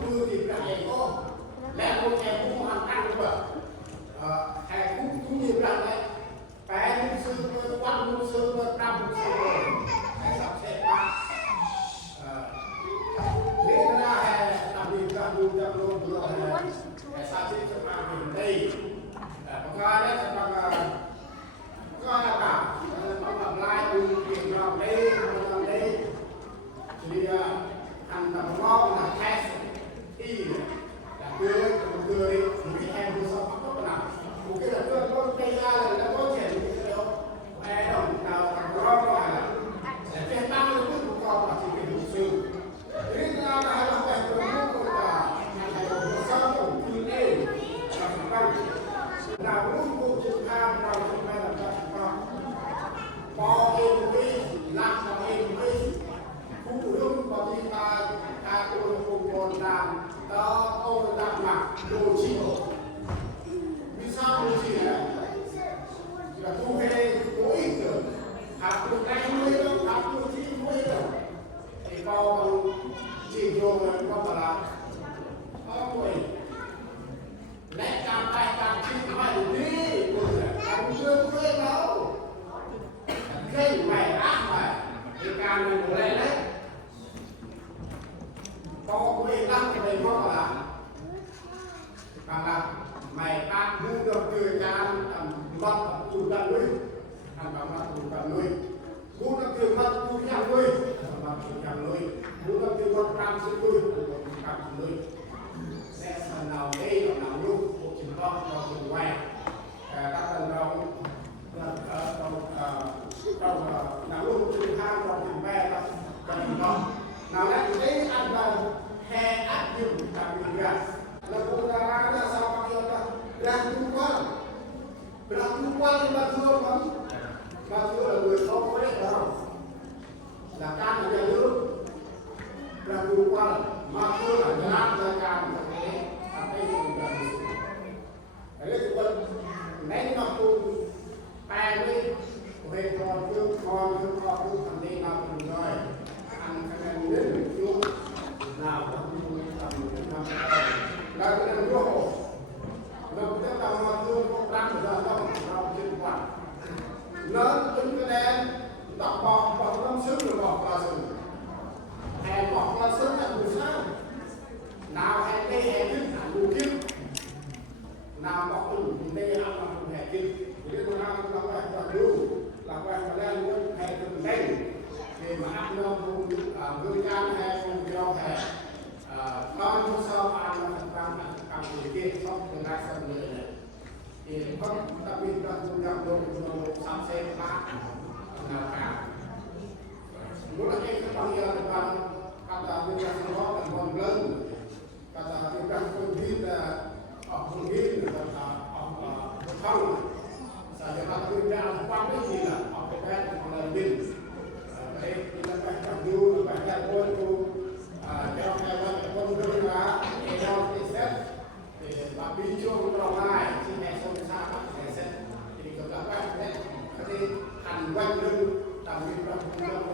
lẽ tôi theo cũng hoàn ăn được hay cũng như rằng đấy bé cũng sư quan cũng sư năm cũng sư hay sắp xếp ba thế ra hay làm việc làm luôn rồi hay sắp xếp cho bạn mình đây có đấy bằng có là cả bằng lại từ việc làm đây thì ăn tầm ngon là test y là cười thì em vừa sau bắt đầu làm một cái là có cây ra là có thể cái đó ai đồng nào tầm ngon gọi là để trên tăng lên mức của con là chỉ phải đủ sự thế ra là hai bạn bè của nó cũng là ngày một sau cũng như thế là chúng ta nào lúc cô chúng ta nào chúng ta làm sao chúng ta bỏ em đi làm cho em đi cũng đúng và đi ta tôi cũng còn làm đó tôi làm mặc đồ chi vì sao đồ chi này là tu về cố ý tưởng học được cái nuôi đâu học được chi nuôi đâu thì con chỉ vô con là con nuôi lẽ càng tay càng chi phải đi không chưa nuôi đâu khi mày ác mày thì càng mình lên đấy có người đang cái này có là bằng là mày ăn mua được từ nhà mất tụi ta nuôi ăn bằng mất tụi ta nuôi mua được từ mất tụi nhà nuôi mất tụi nhà nuôi mua được từ mất trăm sự nuôi trăm sự nuôi sẽ phần nào đây là nào luôn một chừng đó cho chừng quay các lần đầu trong nào luôn chừng hai trong chừng ba trong chừng đó nào đấy cái ăn vào hè áp dụng đặc biệt là cô ta ra sao bao nhiêu ta ra trung quan mà thưa là người có quế đó là can là nhà nước ra trung quan mà thưa là nhà nước can là cái đây là cái đấy quân nén mà tu bài đi về còn thương con thằng đi nào cùng rồi ăn cái này đến chung nào là cái này vô hồ nó cũng đang mà thương không đang được đâu trên quán lớn tính cái đen đọc bọc năm xứ rồi bọc là gì hè bọc là xứ là mùi sao nào hè tê hè kinh là mùi kinh nào bọc từ tê ăn là mùi hè kinh thì nó đang là phải lưu là phải đen luôn hè từ đây thì mà ăn nó gương can hè không cho hè con sau ăn là càng người kia xong từ nay sang người này thì không đặc biệt là dùng làm đồ sắm xe ba nào cả muốn là cái bằng giờ là bằng kata việc làm đó là còn lớn kata việc làm công việc là học công việc là học không sao cho kata việc làm quan cái gì là học cái bé là mình đây là phải tập du phải là quân tu theo cái con đường là theo cái set thì bà bị chuông trong này chỉ nghe xong xa cái set thì cũng là cái đấy hành quanh lưng đặc biệt là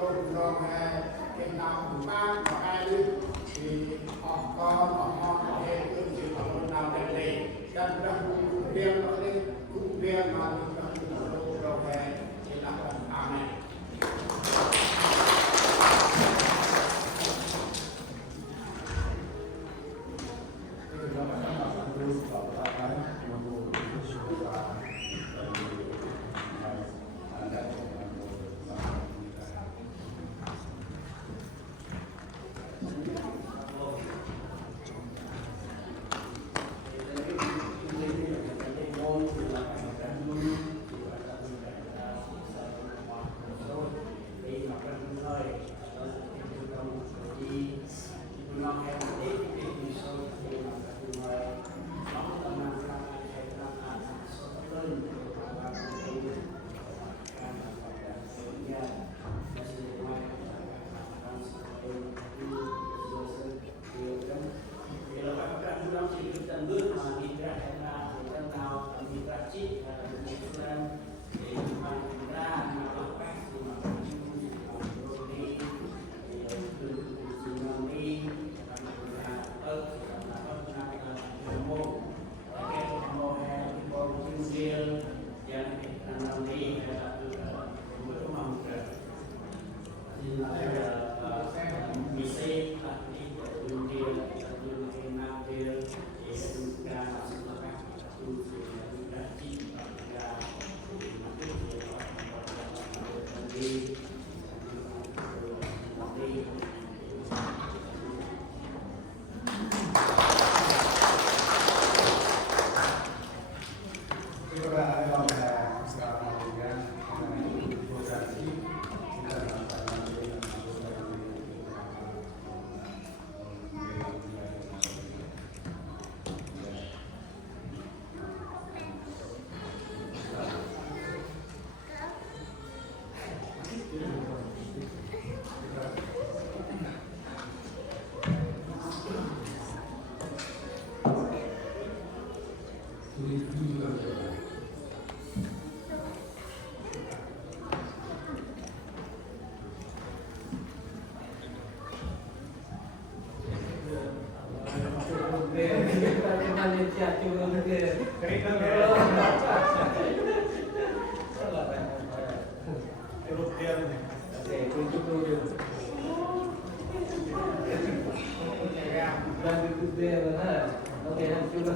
cùng rồi cái nào cũng mang và ai đi thì họ con họ hệ tương chịu họ nào để để dân ra cũng riêng nó đi cũng riêng mà cũng rồi thì là amen. siap coba juga. Kereta Oke, kunci dulu. Dan itu dia benar. Oke, coba.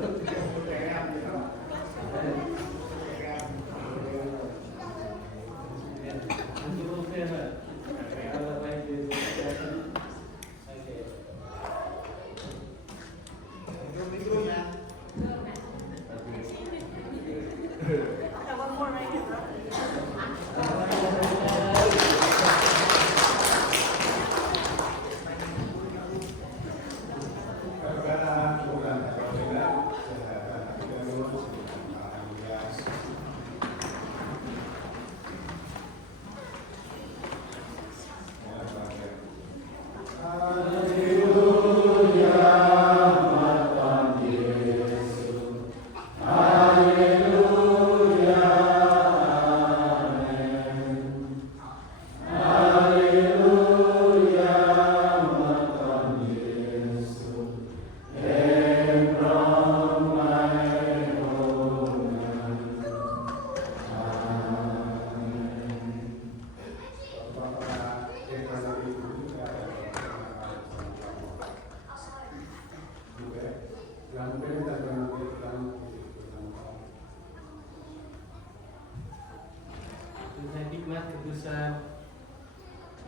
Hikmat keputusan.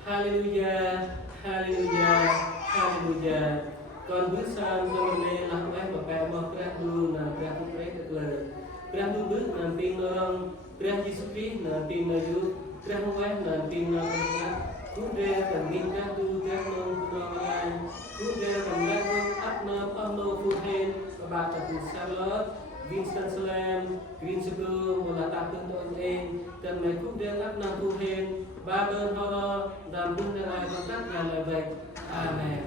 Haleluya, haleluya, haleluya. Con bước sang trong đây là các và các mong các đu là các tu pré được lời. Các tu bước là tin nong, các Jesus Christ là tin là du, các không phải là tin là các. Cú đe cần nghiên các tu các nong tu nong, cú đe cần các tu áp nong âm nong phu hen và bà tập tu Charlotte, Vincent Slam, Green Sugar, một là tập tương đối em, cần mấy cú đe áp nong phu hen, ba bên horror, làm hương để ai công tác ngàn lời vậy. Amen.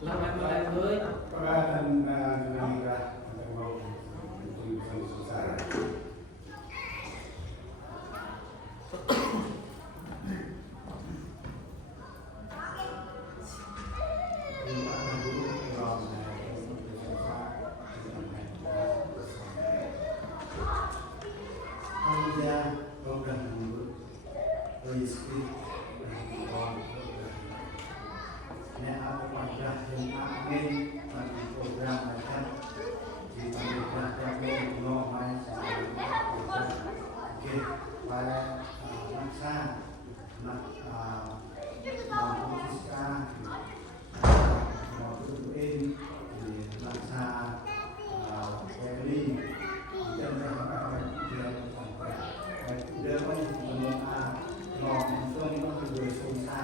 Làm ai mà lại với. Perkataan dinamika yang mau selesai. Haleluya, program menyebut rezeki dan apa wajah yang amin bagi program macam di pernikahan yang normal oke pada maksa Francisca Tuin di maksa Kelly dan berapa dia mendoa lòng tôi có người sâu xa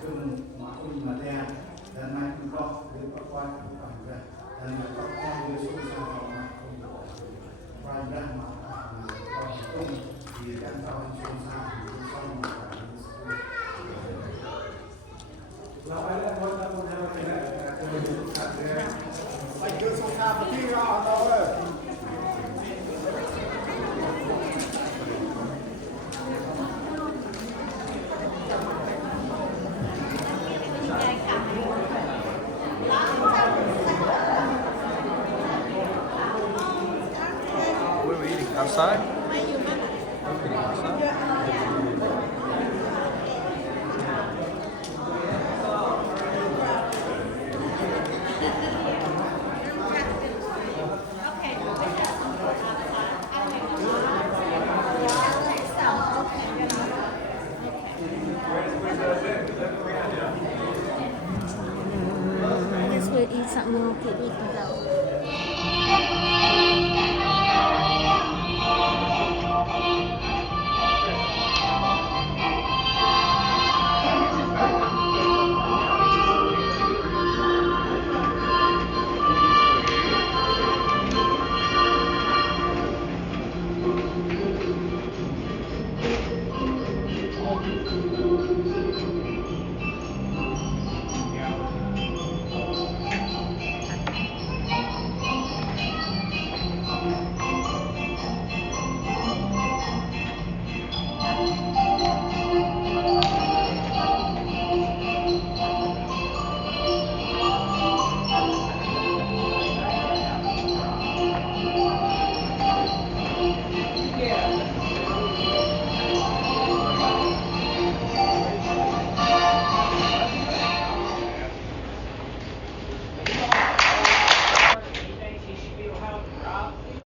chung maupun material dan maupun roh dari perkuat kepada dan perkuat dari susah maupun wajah maupun di kantor susah Lalu ada kota punya tidak ada. Lagi susah berkira atau apa? Outside? I guess we'll eat something and we'll keep eating though.